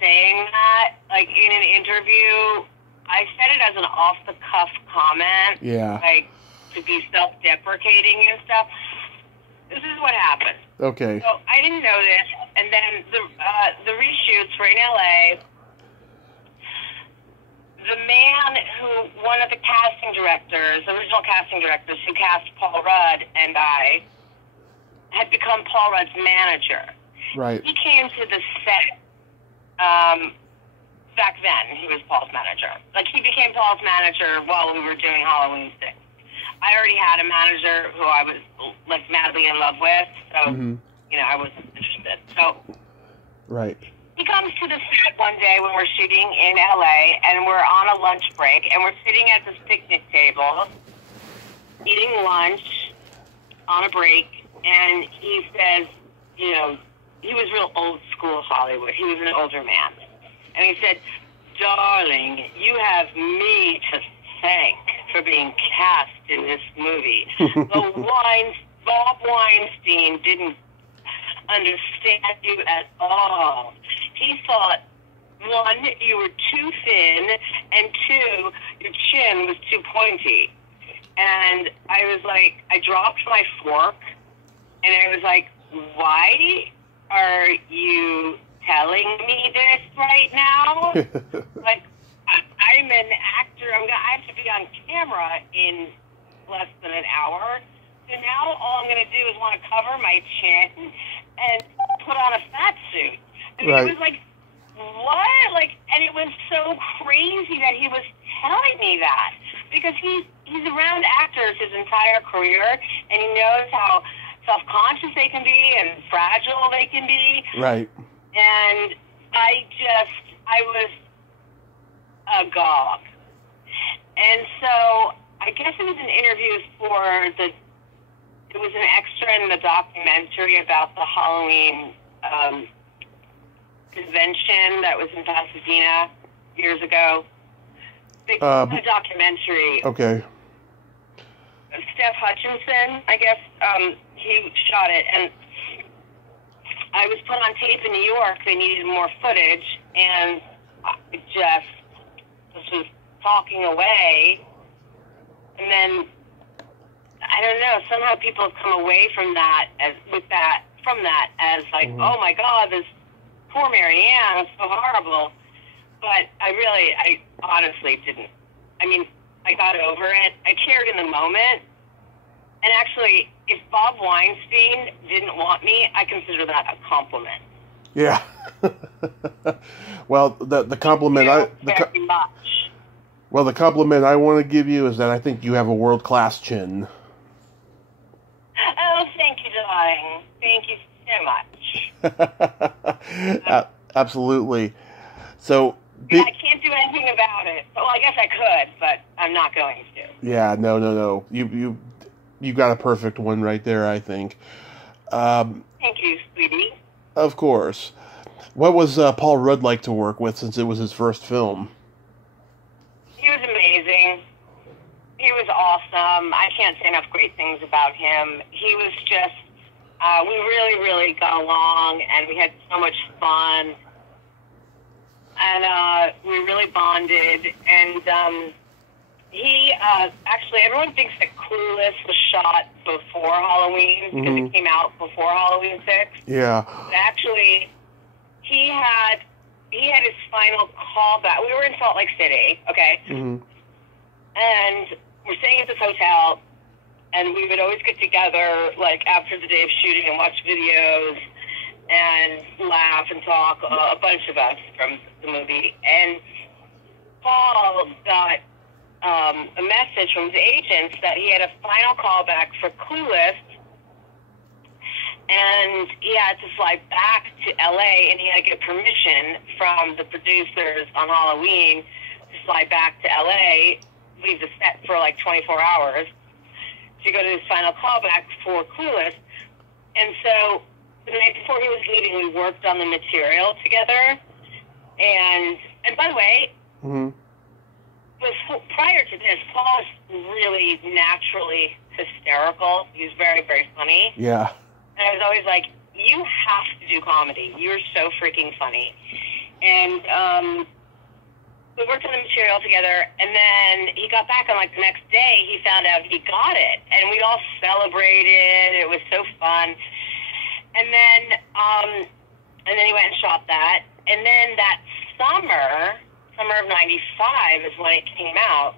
saying that. Like, in an interview, I said it as an off-the-cuff comment, like, to be self-deprecating and stuff. This is what happened. Okay. So, I didn't know this, and then the reshoots were in L.A., the man one of the casting directors, original casting directors who cast Paul Rudd and I, had become Paul Rudd's manager. Right. He came to the set, back then, he was Paul's manager. Like, he became Paul's manager while we were doing Halloween 6. I already had a manager who I was, like, madly in love with, so, you know, I wasn't interested. So, right. He comes to the set one day when we're shooting in L.A., and we're on a lunch break, and we're sitting at this picnic table, eating lunch on a break, and he says, you know, he was real old school Hollywood. He was an older man. And he said, "Darling, you have me to thank for being cast in this movie. Bob Weinstein didn't understand you at all. He thought, one, you were too thin, and two, your chin was too pointy." And I was like, I dropped my fork, and I was like, "Why are you telling me this right now?" Like, I'm an actor. I have to be on camera in less than an hour. So now all I'm going to do is want to cover my chin and put on a fat suit. I mean, It was like, what? Like, and it was so crazy that he was telling me that, because he's around actors his entire career, and he knows how self-conscious they can be and fragile they can be. Right. And I was agog. And so I guess it was an interview it was an extra in the documentary about the Halloween convention that was in Pasadena years ago. They did a documentary. Okay. Steph Hutchinson, I guess, he shot it, and I was put on tape in New York. They needed more footage, and I just was talking away, and then I don't know. Somehow people have come away from that as like, oh my God, this poor Marianne was so horrible. But I honestly didn't. I mean, I got over it. I cared in the moment. And actually, if Bob Weinstein didn't want me, I consider that a compliment. Yeah. Well, the compliment the compliment I want to give you is that I think you have a world-class chin. Oh, thank you, darling. Thank you so much. Absolutely. So I can't do anything about it. Well, I guess I could, but I'm not going to. Yeah, no. You got a perfect one right there, I think. Thank you, sweetie. Of course. What was Paul Rudd like to work with, since it was his first film? He was amazing. He was awesome. I can't say enough great things about him. He was just, we really, really got along, and we had so much fun. And we really bonded. And he, actually, everyone thinks that Clueless was shot before Halloween, because it came out before Halloween 6. Yeah. But actually, he had his final callback. We were in Salt Lake City, okay? Mm-hmm. And we're staying at this hotel, and we would always get together, like, after the day of shooting and watch videos and laugh and talk, a bunch of us from the movie. And Paul got a message from his agents that he had a final callback for Clueless, and he had to fly back to L.A., and he had to get permission from the producers on Halloween to fly back to L.A., leave the set for like 24 hours to go to his final callback for Clueless. And so the night before he was leaving, we worked on the material together. And by the way, prior to this, Paul was really naturally hysterical. He was very, very funny. Yeah. And I was always like, you have to do comedy. You're so freaking funny. And we worked on the material together, and then he got back, and like the next day, he found out he got it, and we all celebrated. It was so fun. And then he went and shot that. And then that summer of '95 is when it came out.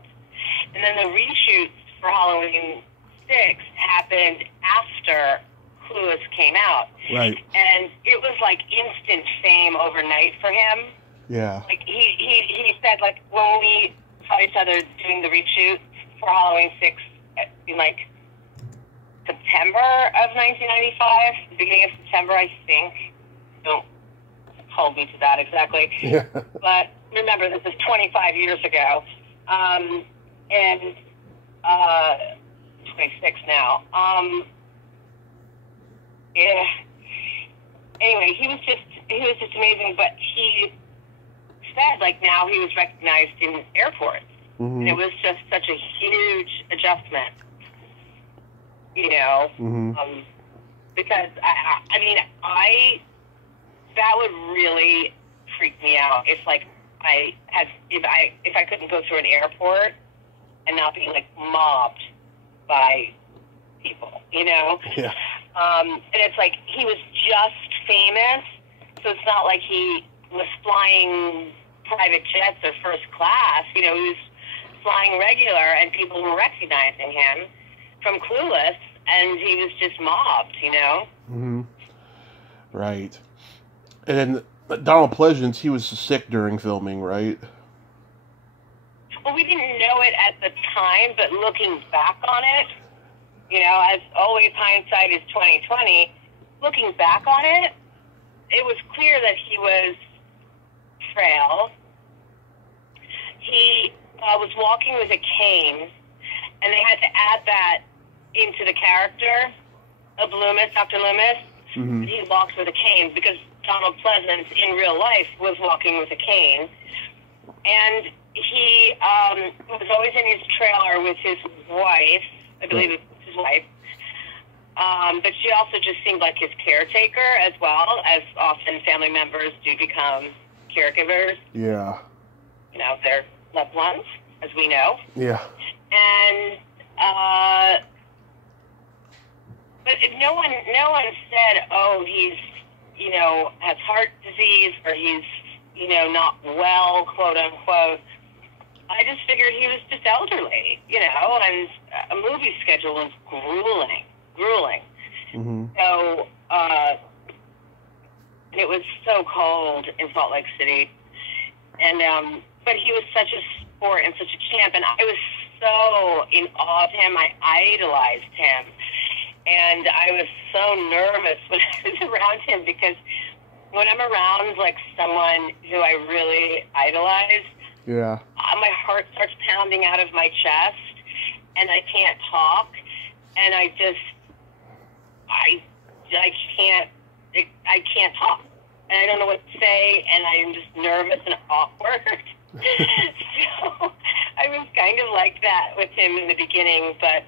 And then the reshoots for Halloween 6 happened after Clueless came out. Right. And it was like instant fame overnight for him. Yeah. Like he said, like, when we saw each other doing the reshoot for Halloween 6 in like September of 1995, the beginning of September, I think. Don't hold me to that exactly. Yeah. But remember, this is 25 years ago. And 26 now. Yeah. Anyway, he was just amazing, but he said, like, now he was recognized in airports. Mm-hmm. And it was just such a huge adjustment, you know, Mm-hmm. because that would really freak me out if I couldn't go through an airport and not be like mobbed by people, you know? Yeah. And it's like he was just famous, so it's not like he was flying private jets or first class. You know, he was flying regular, and people were recognizing him from Clueless, and he was just mobbed, you know? Mm-hmm. Right. And then Donald Pleasance, he was sick during filming, right? Well, we didn't know it at the time, but looking back on it, you know, as always, hindsight is 20/20. Looking back on it, it was clear that he was frail. He was walking with a cane, and they had to add that into the character of Loomis, Dr. Loomis. Mm-hmm. He walks with a cane because Donald Pleasance in real life was walking with a cane. And he was always in his trailer with his wife, I believe it was his wife. But she also just seemed like his caretaker as well, as often family members do become caregivers. Yeah. You know, their loved ones, as we know. Yeah. And, but no one said, oh, he's, you know, has heart disease or he's, you know, not well, quote unquote. I just figured he was just elderly, you know, and a movie schedule was grueling. Mm-hmm. So, it was so cold in Salt Lake City. And, but he was such a sport and such a champ, and I was so in awe of him. I idolized him. And I was so nervous when I was around him, because when I'm around, like, someone who I really idolize, Yeah. my heart starts pounding out of my chest, and I can't talk, and I can't talk, and I don't know what to say, and I'm just nervous and awkward. So I was kind of like that with him in the beginning, but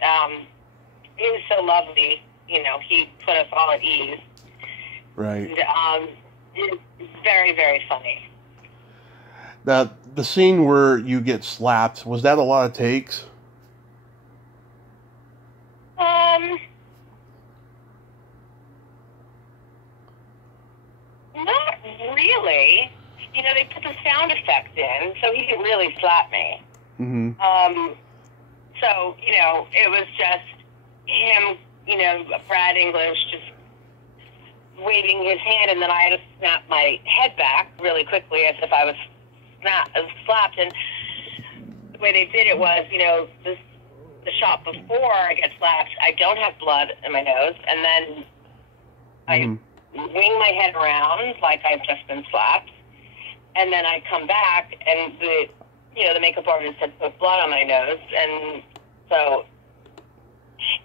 he was so lovely. You know, he put us all at ease. Right. And, it's very, very funny. Now, the scene where you get slapped, was that a lot of takes? Not really. You know, they put the sound effect in, so he didn't really slap me. Mm-hmm. So, you know, it was just him, you know, Brad English just waving his hand, and then I had to snap my head back really quickly as if I was slapped. And the way they did it was, you know, the shot before I get slapped, I don't have blood in my nose, and then I wing my head around like I've just been slapped, and then I come back, and the makeup artist had put blood on my nose, and so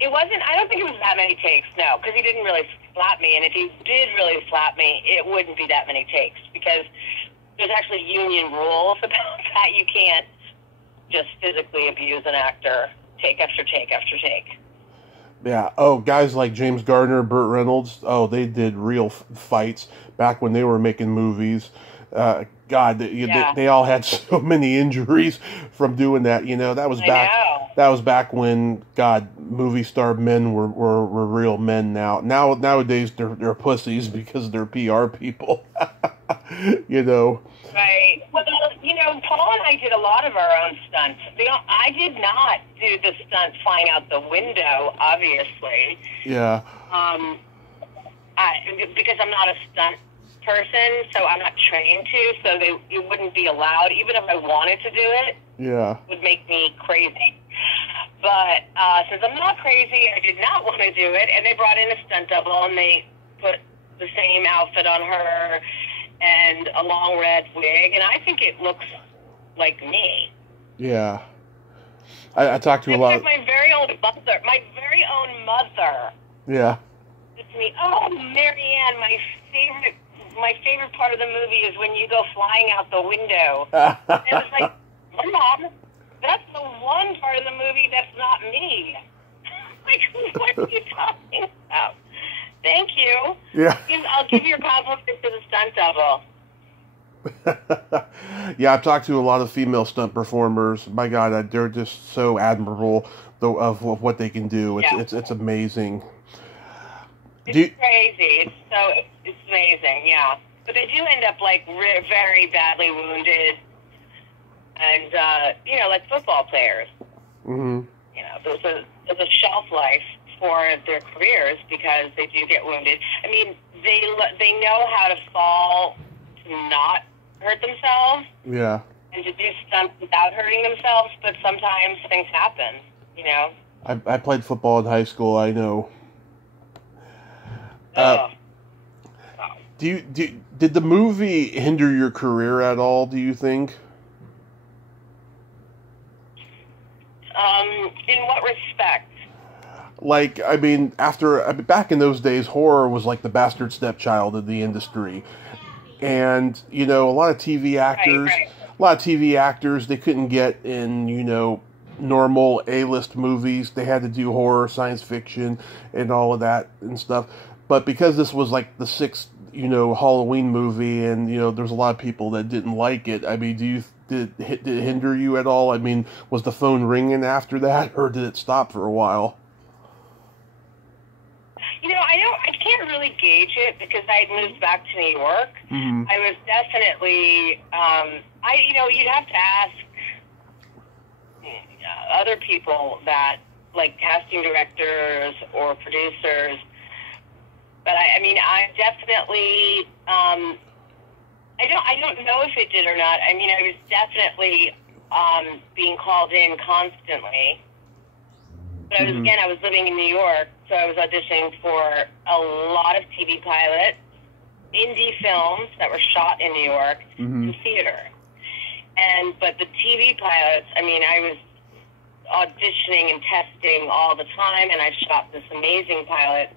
it wasn't, I don't think it was that many takes, no, because he didn't really slap me, and if he did really slap me, it wouldn't be that many takes, because there's actually union rules about that. You can't just physically abuse an actor take after take after take. Yeah. Oh, guys like James Gardner, Burt Reynolds, oh, they did real fights back when they were making movies. God, they all had so many injuries from doing that. You know, that was back when, God, movie star men were real men. Nowadays they're pussies because they're PR people. You know. Right. Well, you know, Paul and I did a lot of our own stunts. I did not do the stunt flying out the window, obviously. Yeah. Because I'm not a stunt person, so I'm not trained to, so it wouldn't be allowed, even if I wanted to do it. Yeah. It would make me crazy. But since I'm not crazy, I did not want to do it, and they brought in a stunt double, and they put the same outfit on her and a long red wig, and I think it looks like me. Yeah. I talked to a lot of... my very own mother. Yeah. It's me. Oh, Marianne, my favorite my favorite part of the movie is when you go flying out the window. And it was like, Mom, that's the one part of the movie that's not me. Like, what are you talking about? Thank you. Yeah. I'll give your compliments to the stunt double. Yeah, I've talked to a lot of female stunt performers. My God, they're just so admirable of what they can do. It's amazing. It's crazy. It's amazing. Yeah, but they do end up like very badly wounded, and like football players. Mm-hmm. There's a shelf life for their careers because they do get wounded. I mean, they know how to fall to not hurt themselves. Yeah. And to do stunts without hurting themselves, but sometimes things happen. I played football in high school. I know. Did the movie hinder your career at all? Do you think? In what respect? Like, I mean, back in those days, horror was like the bastard stepchild of the industry. And, a lot of TV actors, they couldn't get in, normal A-list movies. They had to do horror, science fiction, and all of that and stuff. But because this was like the sixth, Halloween movie, and, there's a lot of people that didn't like it, I mean, did it hinder you at all? I mean, was the phone ringing after that, or did it stop for a while? I can't really gauge it because I had moved back to New York. Mm-hmm. I was definitely, you'd have to ask other people that, like casting directors or producers. But I definitely, I don't know if it did or not. I mean, I was definitely being called in constantly. But I was living in New York, so I was auditioning for a lot of TV pilots, indie films that were shot in New York, in theater. But the TV pilots, I was auditioning and testing all the time, and I shot this amazing pilot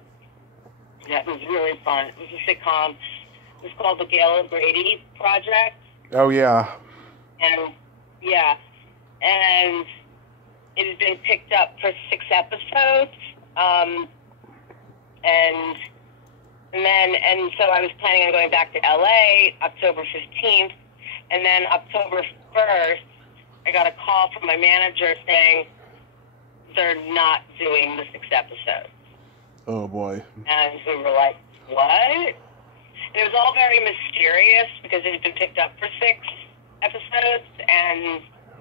that was really fun. It was a sitcom. It was called the Gail O'Grady Project. Oh, yeah. And it had been picked up for 6 episodes, and so I was planning on going back to LA October 15th, and then October 1st, I got a call from my manager saying they're not doing the 6 episodes. Oh boy! And we were like, what? And it was all very mysterious because it had been picked up for 6 episodes,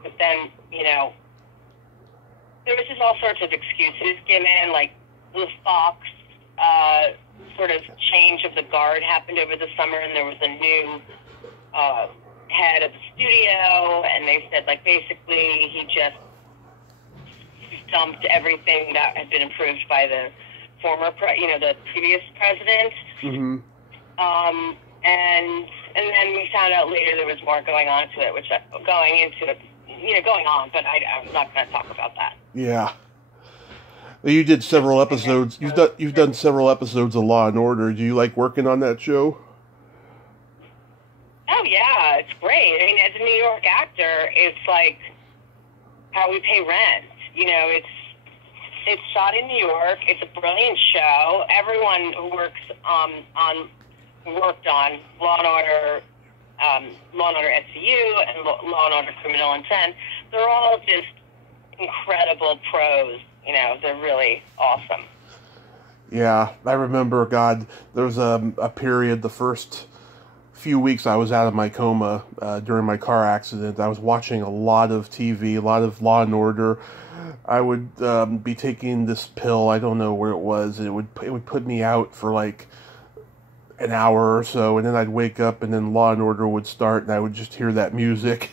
but then there was just all sorts of excuses given, like the Fox sort of change of the guard happened over the summer, and there was a new head of the studio, and they said, like, basically he just dumped everything that had been approved by the the previous president. Mm-hmm. And then we found out later there was more going on to it, going on, but I'm not going to talk about that. Yeah. You did several episodes. You've done several episodes of Law and Order. Do you like working on that show? Oh yeah, it's great. I mean, as a New York actor, it's like how we pay rent. It's shot in New York. It's a brilliant show. Everyone who worked on Law and Order SCU and Law and Order Criminal Intent, they're all just incredible pros. They're really awesome. Yeah, I remember, God, there was a period, the first few weeks I was out of my coma during my car accident. I was watching a lot of TV, a lot of Law and Order. I would be taking this pill, I don't know where it was, and it would put me out for like an hour or so, and then I'd wake up, and then Law and Order would start, and I would just hear that music.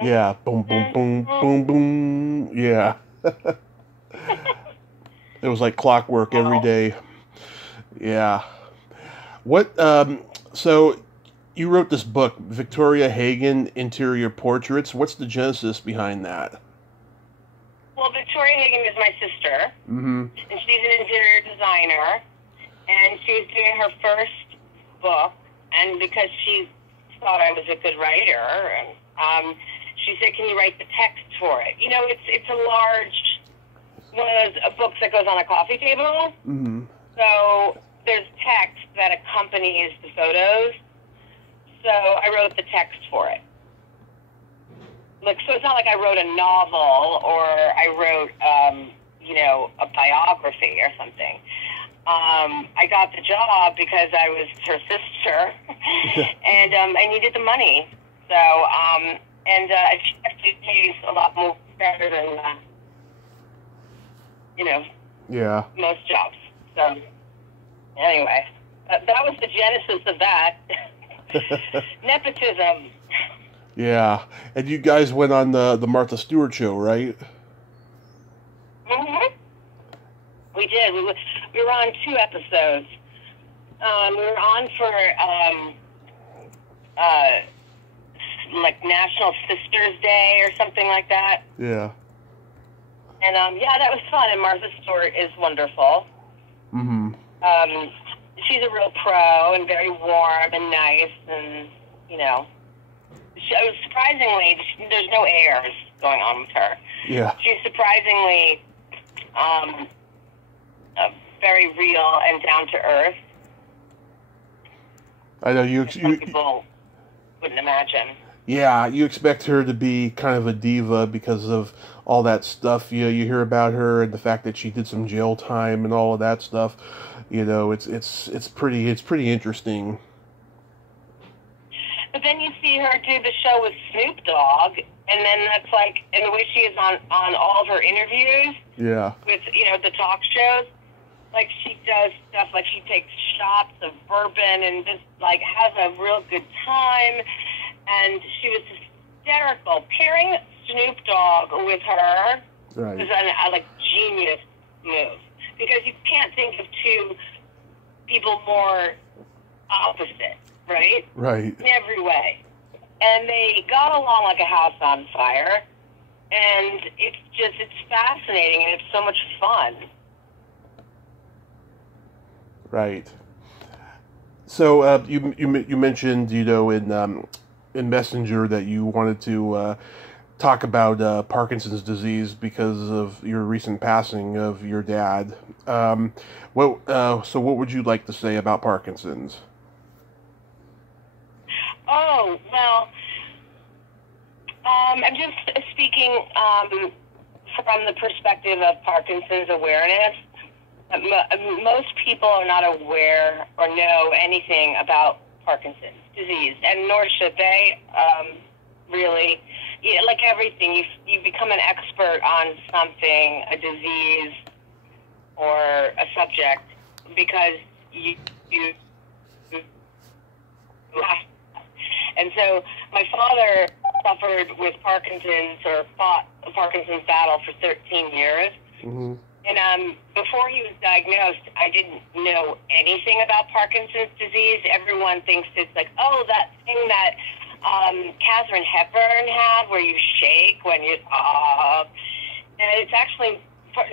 Yeah, boom, boom, boom, boom, boom. Yeah. It was like clockwork every day. Yeah. What? So you wrote this book, Victoria Hagan, Interior Portraits. What's the genesis behind that? Well, Victoria Hagan is my sister, mm-hmm. and she's an interior designer. and she was doing her first book, and because she thought I was a good writer, and she said, "Can you write the text for it?" You know, it's a large one of those books that goes on a coffee table. Mm-hmm. So there's text that accompanies the photos. So I wrote the text for it. Like, so it's not like I wrote a novel or I wrote, a biography or something. I got the job because I was her sister, and I needed the money. So, she pays a lot more better than, Yeah. most jobs. So, anyway, that was the genesis of that. Nepotism. Yeah. And you guys went on the Martha Stewart show, right? Mm-hmm. We did. We were on 2 episodes. We were on for like National Sisters Day or something like that. Yeah. And that was fun. And Martha Stewart is wonderful. Mm-hmm. She's a real pro and very warm and nice, and surprisingly, there's no airs going on with her. Yeah. She's surprisingly very real and down to earth. I know Some people wouldn't imagine. Yeah, you expect her to be kind of a diva because of all that stuff you hear about her, and the fact that she did some jail time and all of that stuff. It's pretty interesting. But then you see her do the show with Snoop Dogg, and then that's like, and the way she is on all of her interviews. Yeah. With the talk shows, like she does stuff like she takes shots of bourbon and just like has a real good time. And she was hysterical. Pairing Snoop Dogg with her Right. was a genius move, because you can't think of 2 people more opposite, right? Right. In every way. And they got along like a house on fire. And it's fascinating, and it's so much fun. Right. So you mentioned in Messenger that you wanted to talk about Parkinson's disease because of your recent passing of your dad. So what would you like to say about Parkinson's? Oh, well, I'm just speaking from the perspective of Parkinson's awareness. Most people are not aware or know anything about Parkinson's disease, and nor should they. Really, like everything, you become an expert on something, a disease or a subject, because you and so my father suffered with Parkinson's, or fought the Parkinson's battle for 13 years. Mm-hmm. And before he was diagnosed, I didn't know anything about Parkinson's disease. Everyone thinks it's like, oh, that thing that Katharine Hepburn had, where you shake when you and it's actually,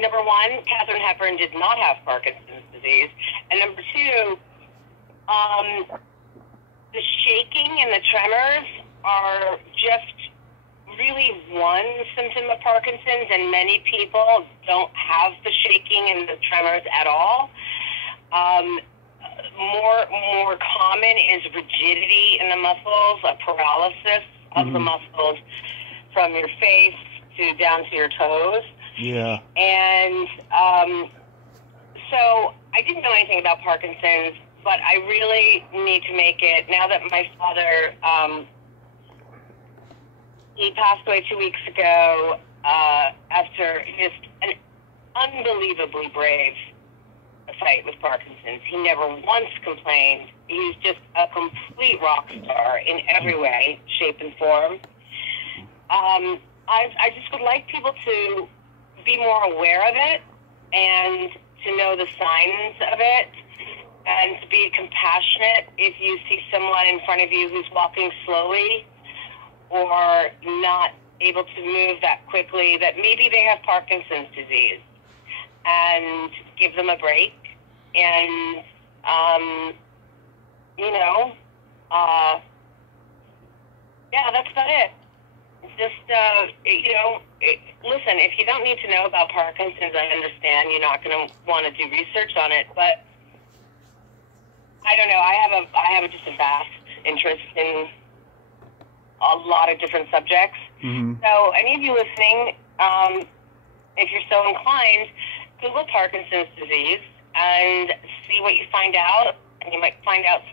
number one, Katharine Hepburn did not have Parkinson's disease, and number 2, the shaking and the tremors are just really one symptom of Parkinson's, and many people don't have the shaking and the tremors at all. More common is rigidity in the muscles, a paralysis of the muscles from your face to down to your toes. Yeah. And so I didn't know anything about Parkinson's, but I really need to make it, now that my father, he passed away 2 weeks ago after just an unbelievably brave fight with Parkinson's. He never once complained. He's just a complete rock star in every way, shape, and form. I just would like people to be more aware of it and to know the signs of it, and to be compassionate if you see someone in front of you who's walking slowly or not able to move that quickly, that maybe they have Parkinson's disease, and give them a break and you know, yeah, that's about it. Just, listen, if you don't need to know about Parkinson's, I understand you're not going to want to do research on it, but I don't know. I have just a vast interest in a lot of different subjects. Mm-hmm. So any of you listening, if you're so inclined, Google Parkinson's disease and see what you find out, and you might find out.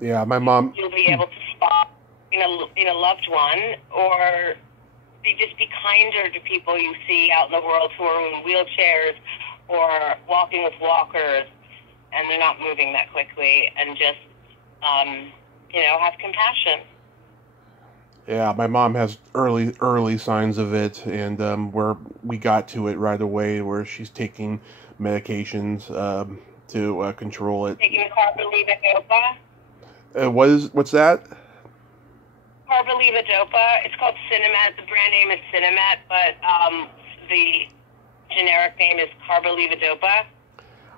Yeah, my mom. You'll be able to spot in a loved one, or just be kinder to people you see out in the world who are in wheelchairs or walking with walkers, and they're not moving that quickly, and just have compassion. Yeah, my mom has early signs of it, and where we got to it right away, where she's taking medications to control it. Taking the carbidopa. What's that? Carbidopa. It's called Cinemet. The brand name is Cinemet, but the generic name is carbidopa.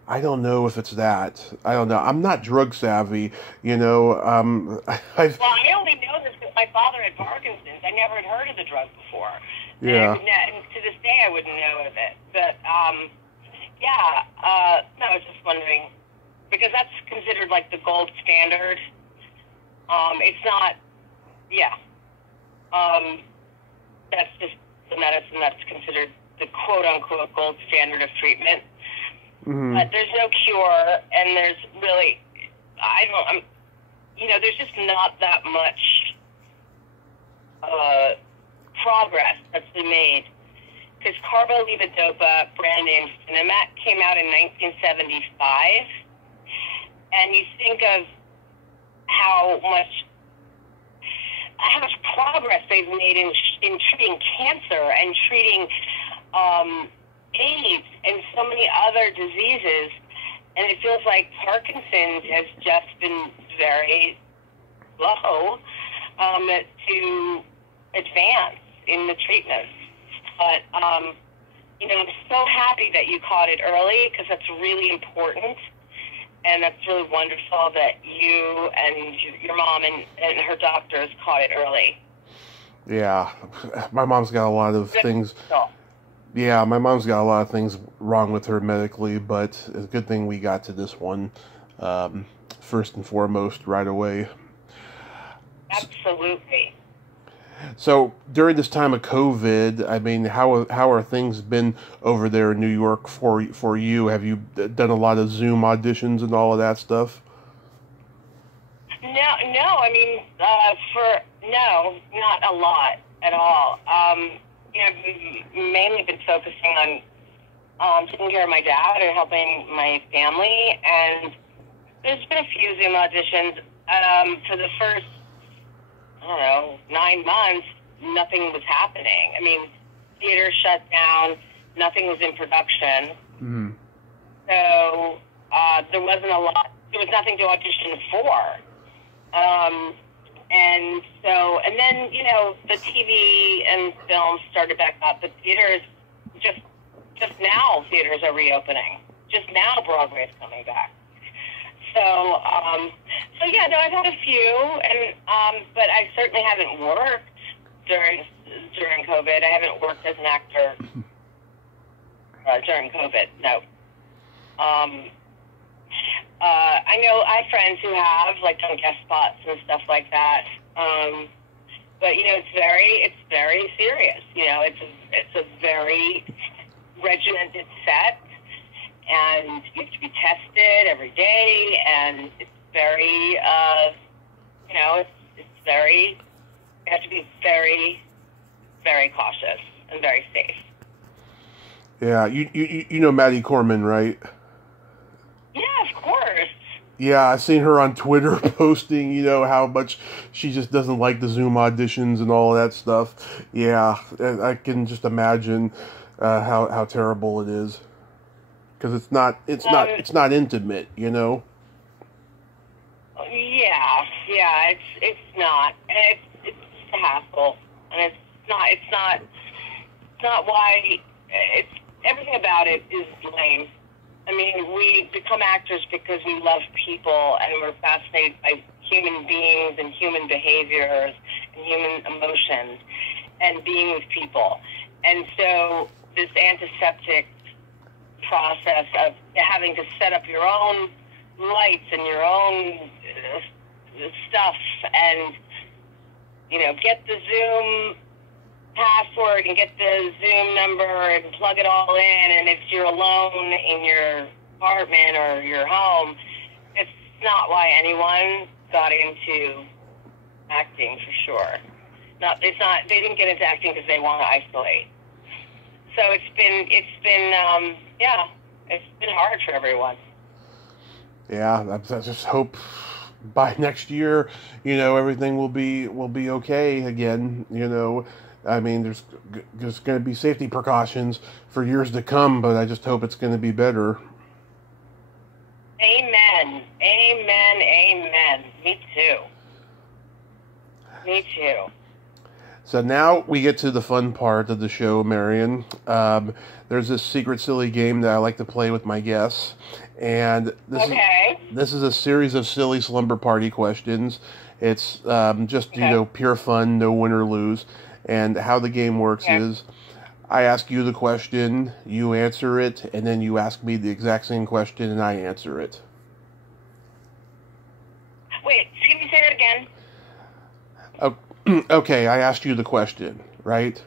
I don't know if it's that. I don't know. I'm not drug savvy, you know. Well, I only know this because my father had Parkinson's. I never had heard of the drug before. Yeah. And to this day, I wouldn't know of it. But, no, I was just wondering, because that's considered like the gold standard. It's not, that's just the medicine that's considered the quote-unquote gold standard of treatment. Mm-hmm. But there's no cure, and there's really, there's just not that much progress that's been made. Because carbidopa, brand name Cinemet, came out in 1975, and you think of how much progress they've made in treating cancer and treating AIDS and so many other diseases, and it feels like Parkinson's has just been very slow to advance in the treatment. But, I'm so happy that you caught it early, because that's really important, and that's really wonderful that you and your mom and her doctors caught it early. Yeah, my mom's got a lot of things. Yeah, my mom's got a lot of things wrong with her medically, but it's a good thing we got to this one first and foremost right away. Absolutely. So during this time of COVID, I mean, how are things been over there in New York for you? Have you done a lot of Zoom auditions and all of that stuff? No. I mean, not a lot at all. I've mainly been focusing on taking care of my dad and helping my family, and there's been a few Zoom auditions. For the first, 9 months, nothing was happening. I mean, theater shut down, nothing was in production. Mm-hmm. So there was nothing to audition for. And then, the TV and film started back up. The theaters, just now, theaters are reopening. Just now, Broadway is coming back. So, I've had a few, but I certainly haven't worked during COVID. I haven't worked as an actor during COVID, no. I know I have friends who have, done guest spots and stuff like that. But, it's very serious. It's a very regimented set, and you have to be tested every day, and it's very, you have to be very, very cautious and very safe. Yeah, you know Maddie Corman, right? Yeah, of course. Yeah, I've seen her on Twitter posting, how much she just doesn't like the Zoom auditions and all that stuff. Yeah, I can just imagine how terrible it is, because it's not intimate, Yeah, it's not, and it's a hassle, and it's not why everything about it is lame. I mean, we become actors because we love people and we're fascinated by human beings and human behaviors and human emotions and being with people. And so this antiseptic process of having to set up your own lights and your own stuff and, you know, get the Zoom password and get the Zoom number and plug it all in, and if you're alone in your apartment or your home, it's not why anyone got into acting, for sure. They didn't get into acting because they want to isolate. So it's been hard for everyone. Yeah, I just hope by next year, you know, everything will be okay again. You know, I mean, there's going to be safety precautions for years to come, but I just hope it's going to be better. Amen. Amen. Amen. Me too. Me too. So now we get to the fun part of the show, Marianne. There's this secret silly game that I like to play with my guests. And this is a series of silly slumber party questions. It's just, you know, pure fun, no win or lose. And how the game works is I ask you the question, you answer it, and then you ask me the exact same question and I answer it. Wait, can you say that again? Okay, I asked you the question, right?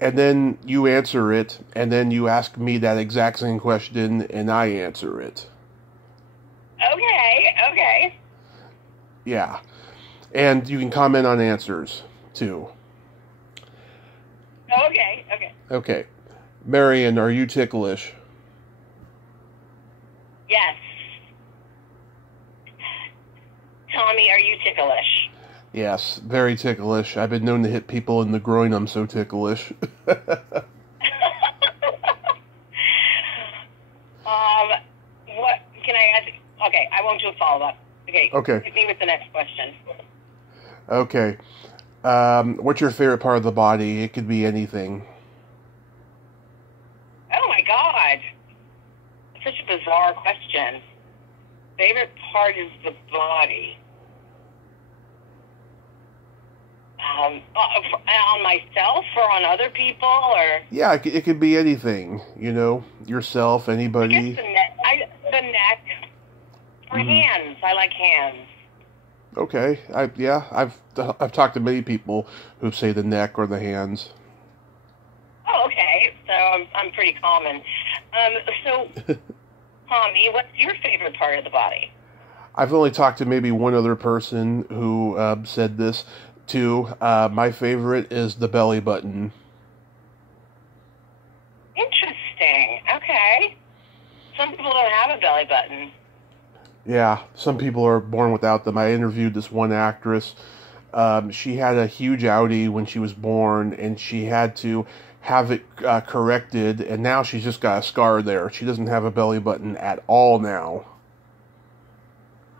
And then you answer it, and then you ask me that exact same question, and I answer it. Okay. Yeah. And you can comment on answers, too. Okay. Marianne, are you ticklish? Yes. Tommy, are you ticklish? Yes, very ticklish. I've been known to hit people in the groin. I'm so ticklish. What can I ask? Okay, I won't do a follow-up. Okay. Hit me with the next question. Okay. What's your favorite part of the body? It could be anything. Oh my God. Such a bizarre question. Favorite part is the body. On myself or on other people, or? Yeah, it could be anything. You know, yourself, anybody. I guess the neck. Or hands. I like hands. Okay. I've talked to many people who say the neck or the hands. Oh, okay. So I'm pretty common. So, Tommy, what's your favorite part of the body? I've only talked to maybe one other person who said this too. My favorite is the belly button. Interesting. Okay. Some people don't have a belly button. Yeah, some people are born without them. I interviewed this one actress. She had a huge outie when she was born, and she had to have it corrected, and now she's just got a scar there. She doesn't have a belly button at all now.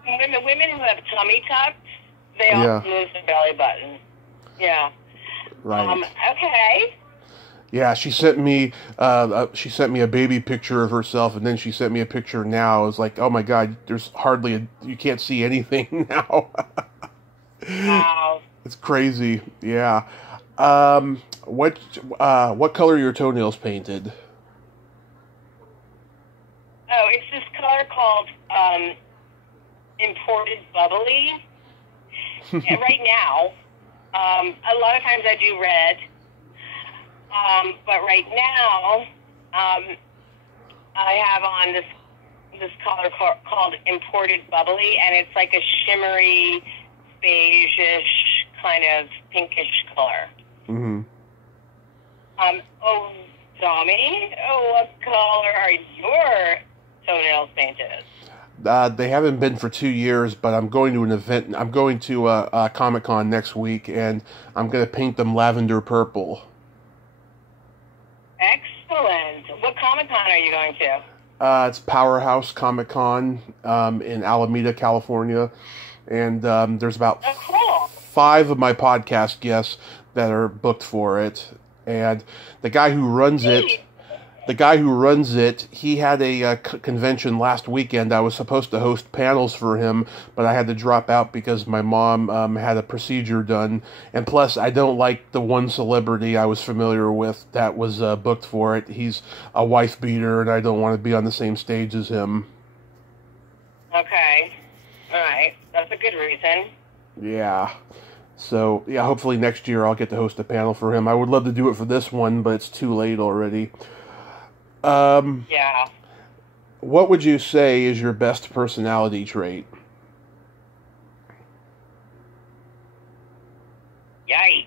And the women who have tummy tucks, they all lose the belly button. Yeah. Right. Okay. Yeah, she sent me a baby picture of herself, and then she sent me a picture now. I was like, oh my God, there's you can't see anything now. Wow. It's crazy. Yeah. What color are your toenails painted? Oh, it's this color called imported bubbly. And right now, a lot of times I do red. But right now, I have on this color called imported bubbly, and it's like a shimmery, beige-ish, kind of pinkish color. Mm-hmm. Tommy, what color are your toenails painted? They haven't been for 2 years, but I'm going to an event. I'm going to a Comic-Con next week, and I'm going to paint them lavender purple. Excellent. What Comic-Con are you going to? It's Powerhouse Comic-Con in Alameda, California. And there's about 5 of my podcast guests that are booked for it. And the guy who runs it, the guy who runs it, he had a convention last weekend. I was supposed to host panels for him, but I had to drop out because my mom had a procedure done. And plus, I don't like the one celebrity I was familiar with that was booked for it. He's a wife beater, and I don't want to be on the same stage as him. Okay. All right. That's a good reason. Yeah. So, yeah, hopefully next year I'll get to host a panel for him. I would love to do it for this one, but it's too late already. Yeah. What would you say is your best personality trait? Yikes.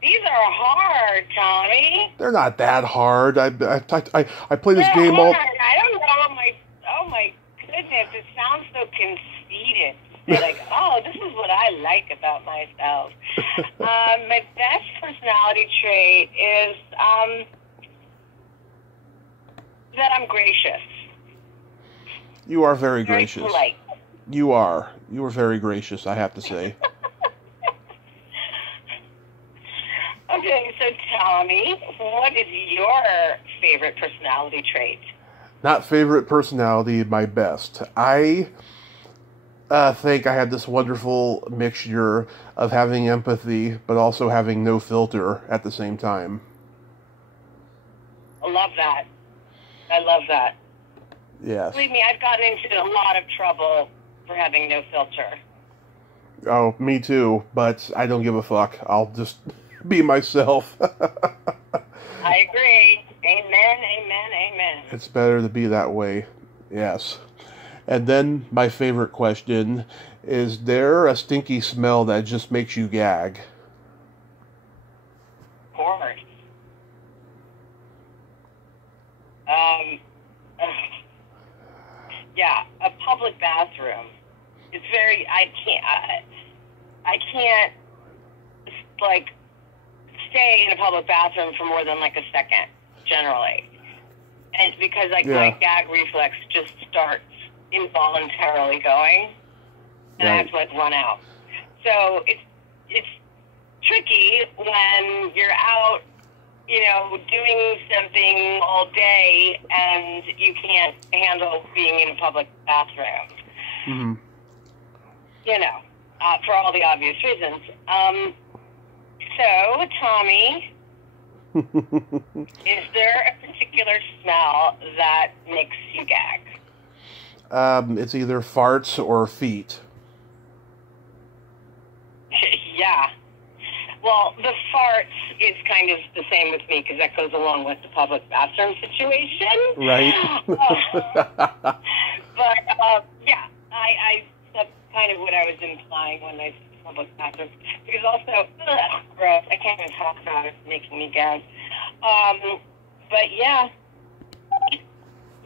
These are hard, Tommy. They're not that hard. I play this They're game hard. all... I don't know. Oh my goodness, it sounds so conceited. They're like, oh, this is what I like about myself. My best personality trait is that I'm gracious. You are very Very gracious. polite. You are. You are very gracious, I have to say. Okay, so Tommy, what is your favorite personality trait? Not favorite personality, my best. I think I had this wonderful mixture of having empathy, but also having no filter at the same time. I love that. I love that. Yes. Believe me, I've gotten into a lot of trouble for having no filter. Oh, me too, but I don't give a fuck. I'll just be myself. I agree. Amen, amen, amen. It's better to be that way. Yes. And then my favorite question, is there a stinky smell that just makes you gag? Of course. Yeah, a public bathroom. It's very, I can't, like, stay in a public bathroom for more than, like, a second, generally. And it's because, like, my gag reflex just starts involuntarily going, and I have to, like, run out. So it's tricky when you're out, you know, doing something all day and you can't handle being in a public bathroom. Mm-hmm. You know, for all the obvious reasons. So, Tommy, is there a particular smell that makes you gag? It's either farts or feet. Yeah. Well, the farts is kind of the same with me because that goes along with the public bathroom situation. Right. But, yeah, that's kind of what I was implying when I said public bathroom. Because also, gross, I can't even talk about it, it's making me gag. But, yeah.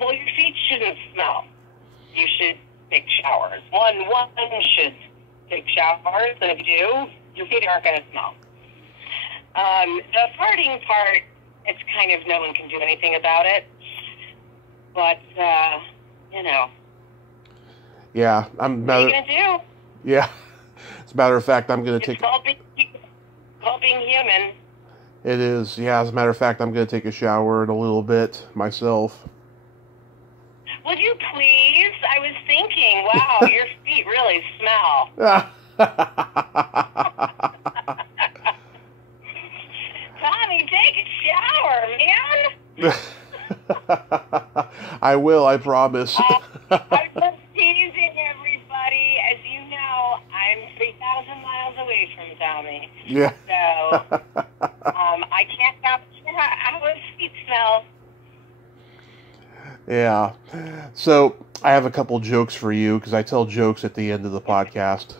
Well, your feet shouldn't smell. You should take showers. One should take showers, and if you do, your feet aren't going to smell. The farting part, it's kind of no one can do anything about it. But, you know. Yeah, What are you going to do? Yeah. As a matter of fact, I'm going to take... It's called being human. It is. Yeah, as a matter of fact, I'm going to take a shower in a little bit myself. Would you please? I was thinking, wow, your feet really smell. Tommy, take a shower, man. I will, I promise. I'm just teasing everybody. As you know, I'm 3,000 miles away from Tommy. Yeah. So, I can't capture how his feet smell. Yeah. So, I have a couple jokes for you, because I tell jokes at the end of the podcast.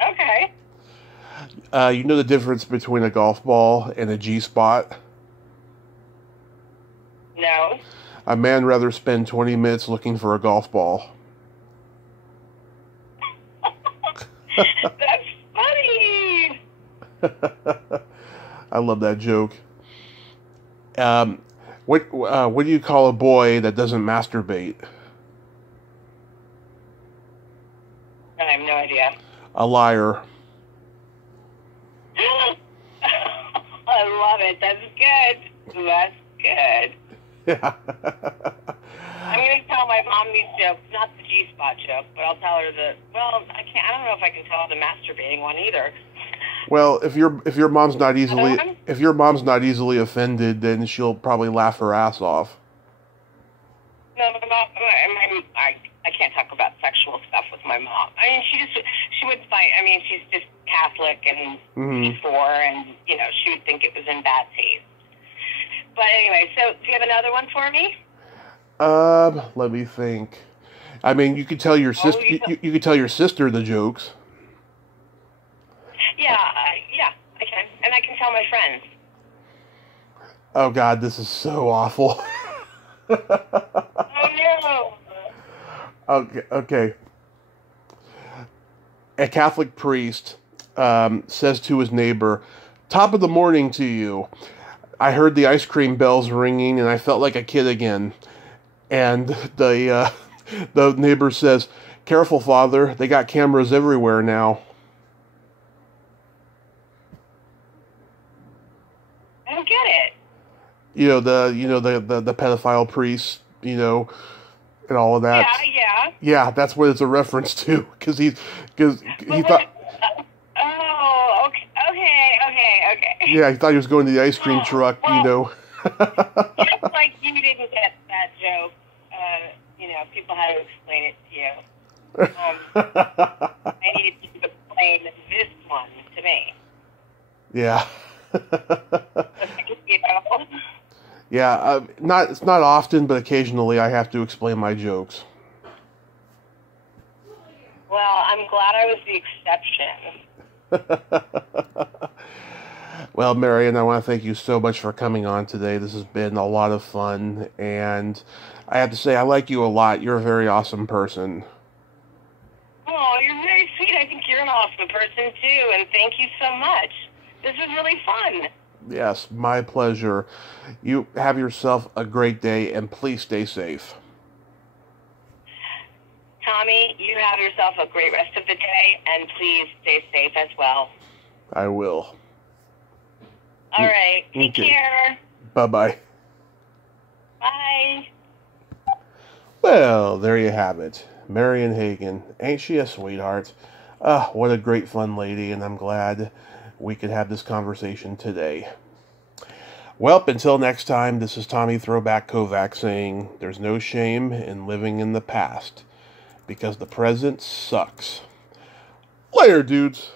Okay. You know the difference between a golf ball and a G-spot? No. A man rather spend 20 minutes looking for a golf ball. That's funny. I love that joke. What do you call a boy that doesn't masturbate? I have no idea. A liar. I love it. That's good. That's good. Yeah. I'm going to tell my mom these jokes, not the G-spot joke, but I'll tell her I don't know if I can tell her the masturbating one either. Well, if your mom's not easily offended, then she'll probably laugh her ass off. No, I can't talk about sexual stuff with my mom. I mean, she would fight. I mean, she's just Catholic and P4, and she would think it was in bad taste. But anyway, so do you have another one for me? Let me think. I mean, you could tell your sister. You could tell your sister the jokes. Yeah, I can, and I can tell my friends. Oh God, this is so awful. Oh no. Okay. A Catholic priest says to his neighbor, "Top of the morning to you. I heard the ice cream bells ringing, and I felt like a kid again." And the neighbor says, "Careful, Father. They got cameras everywhere now." I don't get it. The pedophile priest, and all of that. Yeah. Yeah, that's what it's a reference to, because he thought. Oh, okay. Yeah, he thought he was going to the ice cream truck, Just like you didn't get that joke, people had to explain it to you. I needed you to explain this one to me. Yeah. Yeah, it's not often, but occasionally I have to explain my jokes. Well, I'm glad I was the exception. Well, Marianne, I want to thank you so much for coming on today. This has been a lot of fun, and I have to say, I like you a lot. You're a very awesome person. Oh, you're very sweet. I think you're an awesome person, too, and thank you so much. This was really fun. Yes, my pleasure. You have yourself a great day, and please stay safe. Tommy, you have yourself a great rest of the day, and please stay safe as well. I will. All right. Take care. Bye-bye. Bye. Well, there you have it. Marianne Hagan. Ain't she a sweetheart? What a great fun lady, and I'm glad we could have this conversation today. Well, until next time, this is Tommy Throwback Kovac saying there's no shame in living in the past, because the present sucks. Later, dudes.